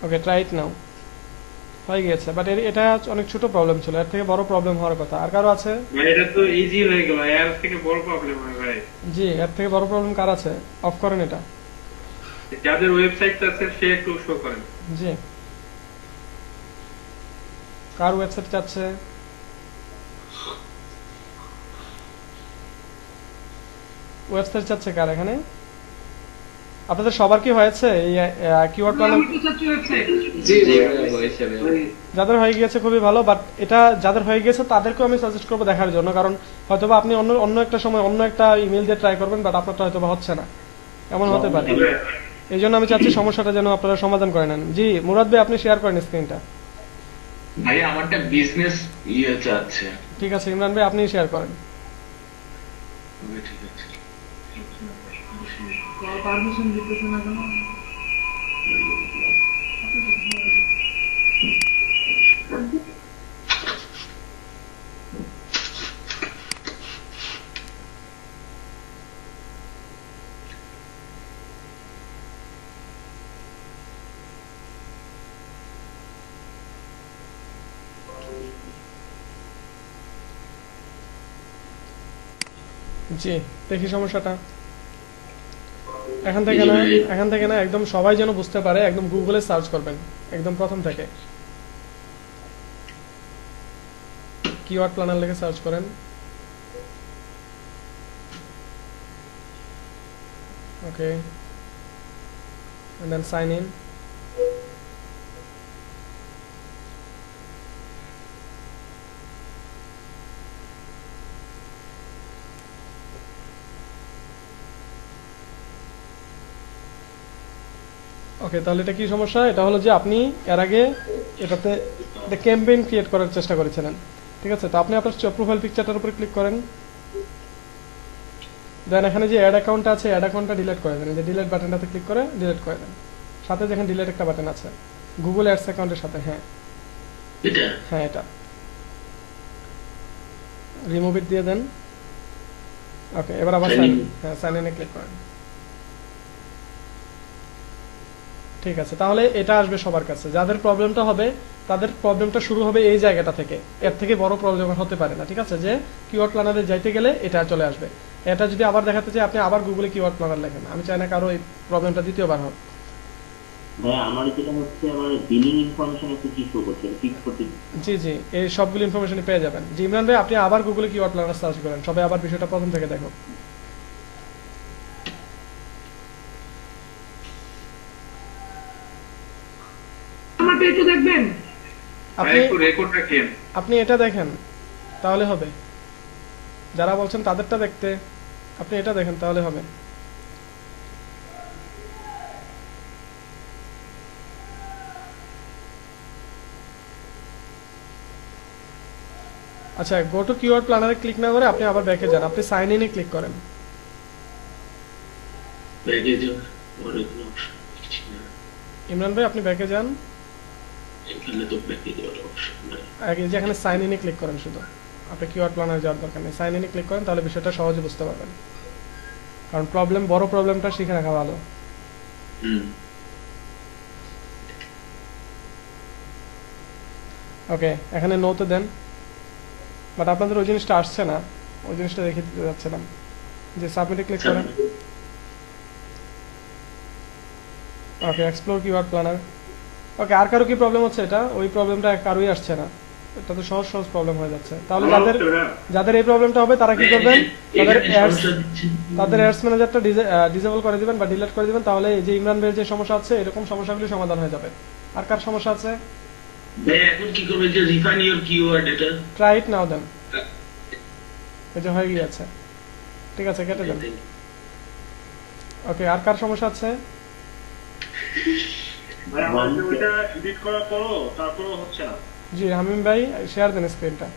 okay try it now, হয়ে গেছে। বাট এটা অনেক ছোট প্রবলেম ছিল, এর থেকে বড় প্রবলেম হওয়ার কথা। আর কারো আছে? ভাই এটা তো ইজি হয়ে গেল, এর থেকে বড় প্রবলেম হয় ভাই। জি, এর থেকে বড় প্রবলেম কার আছে? অফ করেন এটা। যাদের ওয়েবসাইট আছে সে একটু শো করেন। জি, কার ওয়েবসাইট চাচ্ছে? ওয়েবসাইট চাচ্ছে কার এখানে? আপনাদের সবার কি হয়েছে এই কিওয়ার্ড প্ল্যানার? জি যাদের হয়ে গিয়েছে খুবই ভালো, বাট এটা যাদের হয়ে গিয়েছে তাদেরকেও আমি সাজেস্ট করবো দেখার জন্য, কারণ হয়তোবা আপনি অন্য একটা সময় অন্য একটা ইমেল দিয়ে ট্রাই করবেন, বাট আপনারটা হয়তোবা হচ্ছে না, এমন হতে পারে। এই জন্য আমি চাচ্ছি সমস্যাটা যেন আপনারা সমাধান করে নেন। জি মুরাদ ভাই, আপনি শেয়ার করেন স্ক্রিনটা। ভাই আমারটা বিজনেস ইয়ে চাচ্ছে। ঠিক আছে, ইমরান ভাই আপনি শেয়ার করেন। ঠিক আছে। পারমিশন দিতেছে না কেন? জি, দেখি সমস্যাটা। এখান থেকে না একদম সবাই যেন বুঝতে পারে, একদম গুগলে সার্চ করবেন একদম প্রথম থেকে, কিওয়ার্ড প্ল্যানার লিখে সার্চ করেন। Okay. And then sign in. ওকে, তাহলে এটা কি সমস্যা? এটা হলো যে আপনি এর আগে এটাতে একটা ক্যাম্পেইন ক্রিয়েট করার চেষ্টা করেছিলেন, ঠিক আছে? তো আপনি আপনার প্রোফাইল পিকচারটার উপর ক্লিক করেন, দেন এখানে যে অ্যাড অ্যাকাউন্ট আছে অ্যাড অ্যাকাউন্টটা ডিলিট করে দেন, এই যে ডিলিট বাটনটাতে ক্লিক করে ডিলিট করে দেন। সাথে যেখানে ডিলিট একটা বাটন আছে গুগল অ্যাডস অ্যাকাউন্টের সাথে, হ্যাঁ এটা হ্যাঁ এটা রিমুভ ইট দিয়ে দেন। ওকে, এবার আবার Sign সাইন in. হ্যাঁ সাইন ইনে ক্লিক করেন। ঠিক আছে, তাহলে এটা আসবে সবার কাছে। যাদের প্রবলেমটা হবে তাদের প্রবলেমটা শুরু হবে এই জায়গাটা থেকে, এর থেকে বড় প্রবলেম হতে পারে না, ঠিক আছে? যে কিওয়ার্ড প্ল্যানারে যাইতে গেলে এটা চলে আসবে। এটা যদি আবার দেখাতে চাই আপনি আবার গুগলে কিওয়ার্ড প্ল্যানার লেখেন, আমি চাই না কারো এই প্রবলেমটা দ্বিতীয়বার হোক। ভাইয়া আমার যেটা হচ্ছে আমার বিলিং ইনফরমেশন একটু কি শো করছে, ফিক্স করতে জি জি, এই সবগুলো ইনফরমেশনই পেয়ে যাবেন। জি ইমরান ভাই, আপনি আবার গুগলে কিওয়ার্ড প্ল্যানার সার্চ করেন, সবাই আবার বিষয়টা প্রথম থেকে দেখো। আপনি একটু রেকর্ড রাখেন। আপনি এটা দেখেন তাহলে হবে, যারা বলছেন তাদেরটা দেখতে আপনি এটা দেখেন তাহলে হবে। আচ্ছা, গো টু কিওয়ার্ড প্ল্যানারে ক্লিক না করে আপনি আবার ব্যাকে যান, আপনি সাইন ইনে ক্লিক করেন। ব্যাগে যাও, পরে কোনো অপশন কিছু না। ইমরান ভাই আপনি ব্যাকে যান, এখানে তো ব্যাগে যাওয়ার অপশন নাই। আগে যেখানে সাইন ইনে ক্লিক করেন, শুধু আপনি কিওয়ার্ড প্ল্যানারে যাওয়ার দরকার নেই, সাইন ইনে ক্লিক করেন, তাহলে বিষয়টা সহজে বুঝতে পারবেন। কারণ বড় প্রবলেমটা শিখে রাখা ভালো। ওকে, এখানে নোতে দেন, বাট আপনাদের ওই জিনিসটা আসছে না, ওই জিনিসটা দেখে দিতে যাচ্ছিলাম। যে সাবমিটে ক্লিক করেন। ওকে, এক্সপ্লোর কিওয়ার্ড প্ল্যানার। ওকে, আর কারো কি প্রবলেম হচ্ছে? এটা ওই প্রবলেমটা কারোই আসছে না, এটা তো সহজ সহজ প্রবলেম হয়ে যাচ্ছে। তাহলে যাদের এই প্রবলেমটা হবে তারা কি করবেন? তাদের অ্যাডস ম্যানেজারটা ডিসেবল করে দিবেন বা ডিলিট করে দিবেন, তাহলে এই যে ইমরান ভাইয়ের যে সমস্যা আছে এরকম সমস্যাগুলি সমাধান হয়ে যাবে। আর কার সমস্যা আছে? ভাই এখন কি করবে যে রিফাইন ইওর কিওয়ার্ড এটা? ট্রাই ইট নাও দেন, এই যে হয়ে গিয়েছে, ঠিক আছে কেটে দেন। ওকে, আর কার সমস্যা আছে? ভাই আমার ওইটা এডিট করার পরও তারপরও হচ্ছে না। জি হামিম ভাই, শেয়ার দেন স্ক্রিনটা।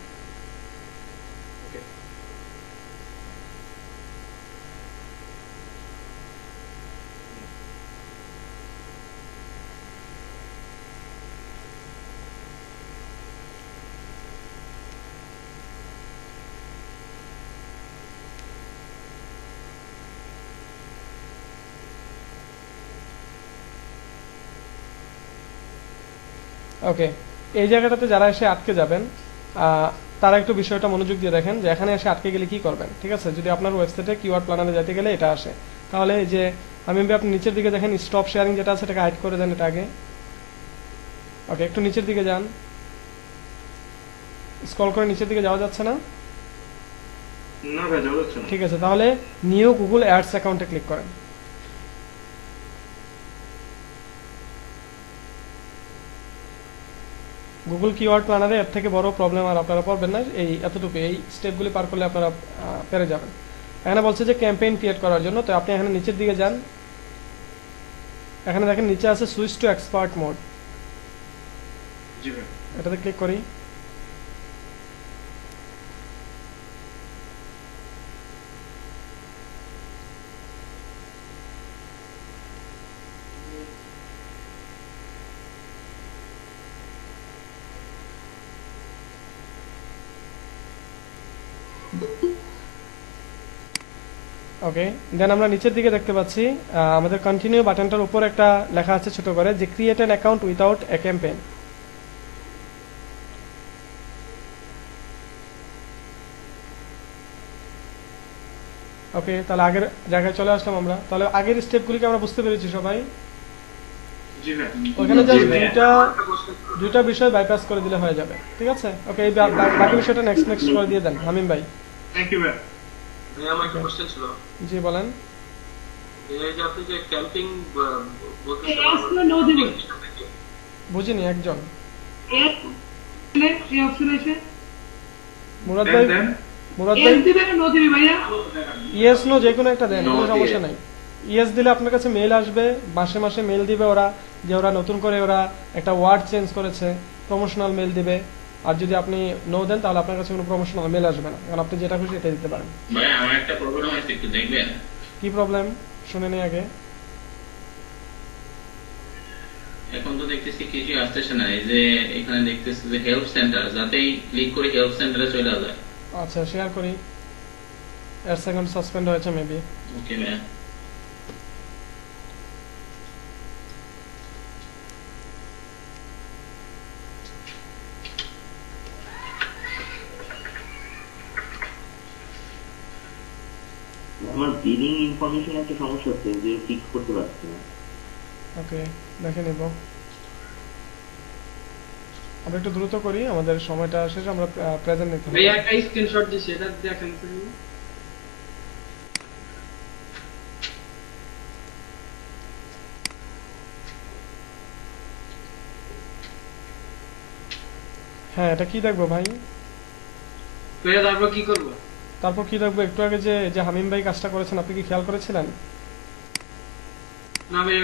ওকে, এই জায়গাটাতে যারা এসে আটকে যাবেন তারা একটু বিষয়টা মনোযোগ দিয়ে দেখেন যে এখানে এসে আটকে গেলে কি করবেন, ঠিক আছে? যদি আপনার ওয়েবসাইটে কিওয়ার্ড প্ল্যানারে যেতে গেলে এটা আসে, তাহলে এই যে আমি আপনি নিচের দিকে দেখেন স্টপ শেয়ারিং যেটা আছে এটাকে হাইড করে দেন এটা আগে। ওকে, একটু নিচের দিকে যান, স্ক্রল করে নিচের দিকে যাওয়া যাচ্ছে না? না ভাই যাওয়া যাচ্ছে না। ঠিক আছে, তাহলে নিউ গুগল অ্যাডস অ্যাকাউন্টে ক্লিক করেন। গুগল কিওয়ার্ড প্ল্যানারে এর থেকে বড় প্রবলেম আর আপনারা পড়বেন না, এই এতটুকু এই স্টেপগুলি পার করলে আপনারা পেরে যাবেন। এখানে বলছে যে ক্যাম্পেইন ক্রিয়েট করার জন্য, তো আপনি এখানে নিচের দিকে যান, এখানে দেখেন নিচে আছে সুইচ টু এক্সপার্ট মোড, জি ভাই। এটাতে ক্লিক করি। ওকে, দেন আমরা নিচের দিকে দেখতে পাচ্ছি আমাদের কন্টিনিউ বাটনটার উপর একটা লেখা আছে ছোট করে যে create an account without a campaign. Okay, তাহলে আগের জায়গায় চলে আসলাম আমরা। তাহলে আগের স্টেপগুলিকে আমরা বুঝতে পেরেছি সবাই। জি ভাই। ওখানে জাস্ট দুইটা বিষয় বাইপাস করে দিলে হয়ে যাবে, ঠিক আছে? ওকে, এই বাকি বিষয়টা নেক্সট করে দিয়ে দেন হামিম ভাই। থ্যাংক ইউ ভাই। আমার একটা কোশ্চেন ছিল। জি বলেন। এই যে আপনি যে ক্যাম্পিং বলতেছেন এস না নো দিবে বুঝিনি একজন এস এই অপশন আছে মুরাদ ভাই দেন মুরাদ ভাই এস দিবে না নো দিবে ভাইয়া ইয়েস নো যে কোনো একটা দেন No কোনো দিয়ে। সমস্যা নাই ইয়েস দিলে আপনার কাছে মেল আসবে মাসে মাসে মেল দিবে ওরা যে ওরা নতুন করে ওরা একটা ওয়ার্ড চেঞ্জ করেছে প্রমোশনাল মেল দিবে আর যদি আপনি নো দেন তাহলে আপনার কাছে কোনো প্রমোশনাল মেল আসবে না কারণ আপনি যেটা খুশি এটা দিতে পারেন ভাই আমার একটা প্রবলেম আছে একটু দেখবেন কি প্রবলেম শুনে নেই আগে এখন তো দেখতেছি কিছু আসতেছে না এই যে এখানে দেখতেছি যে হেল্প সেন্টার যাতেই ক্লিক করে হেল্প সেন্টারে চলে যায় আচ্ছা শেয়ার করি এর সেকেন্ড সাসপেন্ড হয়েছে মেবি ওকে ভাই আমার বিলিং ইনফরমেশন একটা সমস্যা হচ্ছে যে ফিক্স করতে পারছি না। ওকে দেখে নেব আমরা একটু দ্রুত করি আমাদের সময়টা শেষ আমরা প্রেজেন্ট নিতে হবে ভাইয়া একটা স্ক্রিনশট দিছি এটা দেখেন তো। হ্যাঁ এটা কি দেখবো ভাই ভাইয়া তারপর কি করব? তারপর কি দেখবো একটু আগে যে যে হামিম ভাই কাজটা করেছেন আপনি কি খেয়াল করেছিলেন না ভাইয়া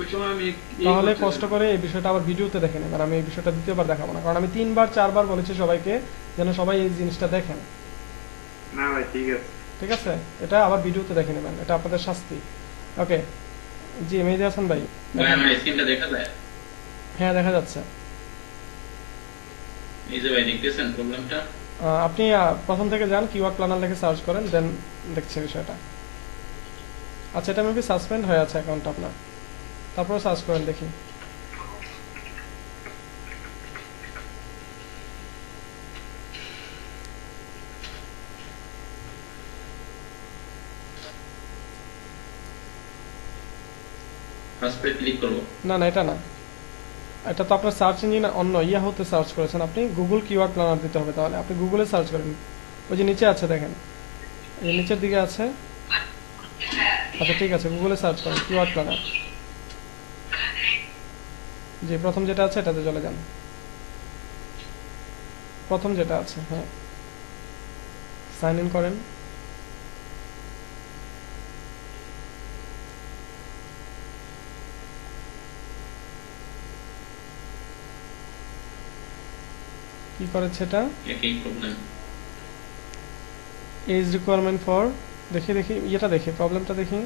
ওই সময় আমি তাহলে কষ্ট করে এই বিষয়টা আবার ভিডিওতে দেখে নেবেন আমি এই বিষয়টা দ্বিতীয়বার দেখাবো না কারণ আমি 3 বার 4 বার বলেছি সবাইকে যেন সবাই এই জিনিসটা দেখেন না ভাই ঠিক আছে ঠিক আছে এটা আবার ভিডিওতে দেখে নেবেন এটা আপনাদের শাস্তি ওকে জি মেহেদী হাসান ভাই ভাই আমার স্ক্রিনটা দেখা যায় হ্যাঁ দেখা যাচ্ছে এই যে ভাই দেখতেছেন প্রবলেমটা আপনি প্রথম থেকে যান কিওয়ার্ড প্ল্যানার লিখে সার্চ করেন দেন দেখছি বিষয়টা আচ্ছা এটা মেবি সাসপেন্ড হয়ে আছে অ্যাকাউন্ট আপনার তারপর সার্চ করেন দেখি ফার্স্ট ক্লিক করব না না এটা না এটা তো আপনার সার্চ ইঞ্জিন অন্য ইয়াহুতে সার্চ করেছেন আপনি গুগল কিওয়ার্ড প্ল্যানার দিতে হবে তাহলে আপনি গুগলে সার্চ করেন ওই যে নিচে আছে দেখেন এই নিচের দিকে আছে আচ্ছা ঠিক আছে গুগলে সার্চ করেন কিওয়ার্ড প্ল্যানার জি প্রথম যেটা আছে এটাতে চলে যান প্রথম যেটা আছে হ্যাঁ সাইন ইন করেন কি করেছে এটা একই প্রবলেম এজ রিকোয়ারমেন্ট ফর দেখি দেখি এটা দেখি প্রবলেমটা দেখি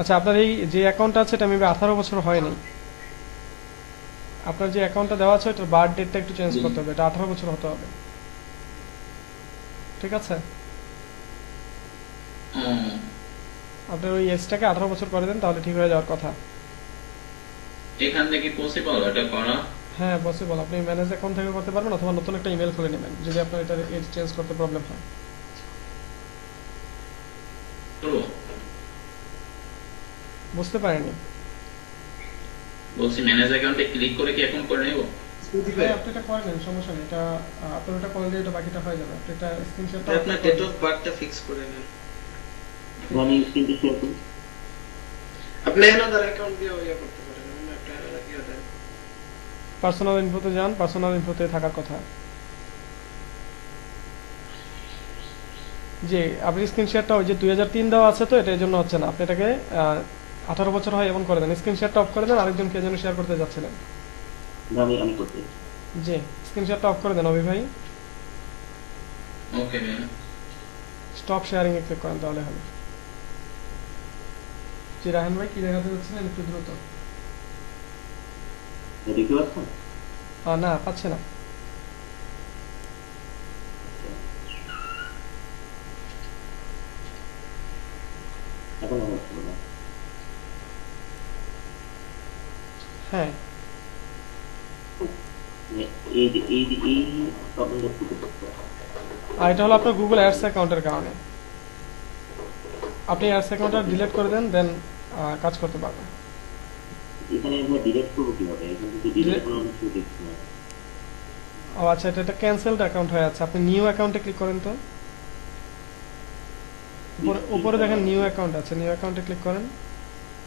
আচ্ছা আপনার এই যে অ্যাকাউন্ট আছে এটা মেবি 18 বছর হয়নি আপনার যে অ্যাকাউন্টটা দেওয়া আছে ওটার বার্থ ডেটটা একটু চেঞ্জ করতে হবে এটা 18 বছর হতে হবে ঠিক আছে আপনার ওই এজটাকে 18 বছর করে দেন তাহলে ঠিক হয়ে যাওয়ার কথা এখান থেকে পসিবল এটা করা হ্যাঁ পসিবল আপনি ম্যানেজ অ্যাকাউন্ট থেকে করতে পারবেন অথবা নতুন একটা ইমেল খুলে নেবেন যদি আপনার এটা এজ চেঞ্জ করতে প্রবলেম হয় তো বুঝতে পারেনি বলছি ম্যানেজ অ্যাকাউন্টে ক্লিক করে কি অ্যাকাউন্ট করে নেব হ্যাঁ আপনি এটা করে নেন সমস্যা নেই এটা আপনি ওটা করে দিলে এটা বাকিটা হয়ে যাবে আপনি এটা স্ক্রিনশটটা আপনার ডেট অফ বার্থটা ফিক্স করে নেন আমি স্ক্রিনটা শেয়ার করি আপনি অ্যানাদার অ্যাকাউন্ট দিয়ে ইয়া করতে পারেন আমি একটা ইয়া দেন পার্সোনাল ইনফোতে যান পার্সোনাল ইনফোতে থাকার কথা জি আপনি স্ক্রিনশটটা ওই যে 2003 দেওয়া আছে তো এটা এর জন্য হচ্ছে না আপনি এটাকে 18 বছর হয় এমন করে দেন স্ক্রিনশটটা অফ করে দেন আরেকজনকে যেন শেয়ার করতে যাচ্ছিলেন আমি করতে জি স্ক্রিনশটটা অফ করে দেন অভি ভাই ওকে ম্যাম স্টপ শেয়ারিং এ ক্লিক করেন তাহলে হবে জি রাহান ভাই কি দেখাতে যাচ্ছিলেন একটু দ্রুত দেখতে পাচ্ছেন না পাচ্ছে না এখন আমার বলো হ্যাঁ এই প্রবলেমটা কি করতে আর এটা হলো আপনার গুগল অ্যাডস অ্যাকাউন্টের কারণে আপনি অ্যাডস অ্যাকাউন্টটা ডিলিট করে দেন দেন কাজ করতে পারবেন এখানে আমরা ডিলিট করব কিভাবে এখান থেকে ডিলিট করার কিছু দেখছি না ও আচ্ছা এটা ক্যান্সেলড অ্যাকাউন্ট হয়ে আছে আপনি নিউ অ্যাকাউন্টে ক্লিক করেন তো উপরে দেখেন নিউ অ্যাকাউন্ট আছে, নিউ অ্যাকাউন্টে ক্লিক করেন,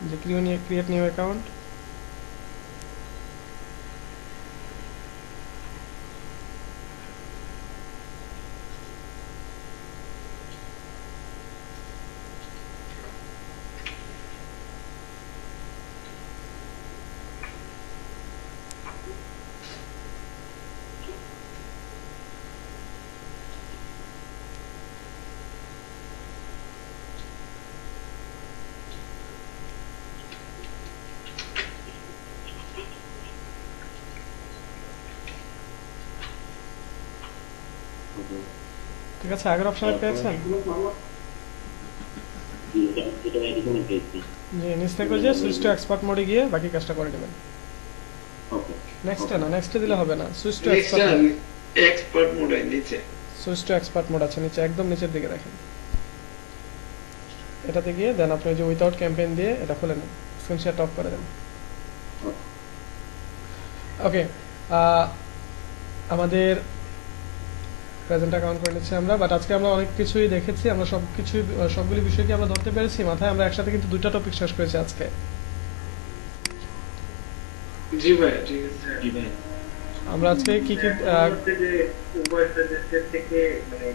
যে ক্রিয়েট নিউ অ্যাকাউন্ট। ঠিক আছে, আগের অপশনে পেয়েছেন? যেটা এডিশনে পেয়েছি। যে নিচ থেকে যে সুইচ টু এক্সপার্ট মোডে গিয়ে বাকি কাজটা করে নেবেন। ওকে, নেক্সটে না, নেক্সটে দিলে হবে না, switch to next expert expert mode নিচে সুইচ টু এক্সপার্ট মোড আছে নিচে, একদম নিচের দিকে দেখেন। এটাতে গিয়ে দেন আপনি যে উইথাউট ক্যাম্পেইন দিয়ে এটা খুলে নেন, স্ক্রিন শেয়ার অফ করে দেন। ওকে, আমাদের প্রেজেন্ট অ্যাকাউন্ট করে নিচ্ছি আমরা, বাট আজকে আমরা অনেক কিছুই দেখেছি, আমরা সবগুলি বিষয়কে আমরা ধরতে পেরেছি মাথায়। আমরা একসাথে কিন্তু 2টা টপিক শেষ করেছি আজকে। জি ভাই, ঠিক আছে। জি ভাই। আমরা আজকে কি কি যে উভয় সাজেস্টের থেকে মানে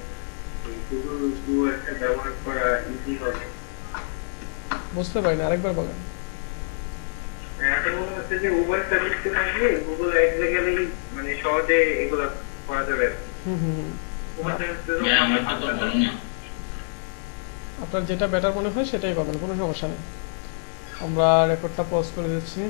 গুগল ডুয়ারটা ব্যবহার করা ইজি হবে। বুঝতে পারি না, আরেকবার বলেন। এখন মনে হচ্ছে যে উভয় সাজেস্টে থাকলে গুগল এক জায়গায় মানে সহজে এগুলো করা যাবে। উভয় সাজেস্টে আমার তো ভালো না। আপনার যেটা বেটার মনে হয় সেটাই করবেন, কোনো সমস্যা নেই। আমরা রেকর্ডটা পজ করে দিচ্ছি।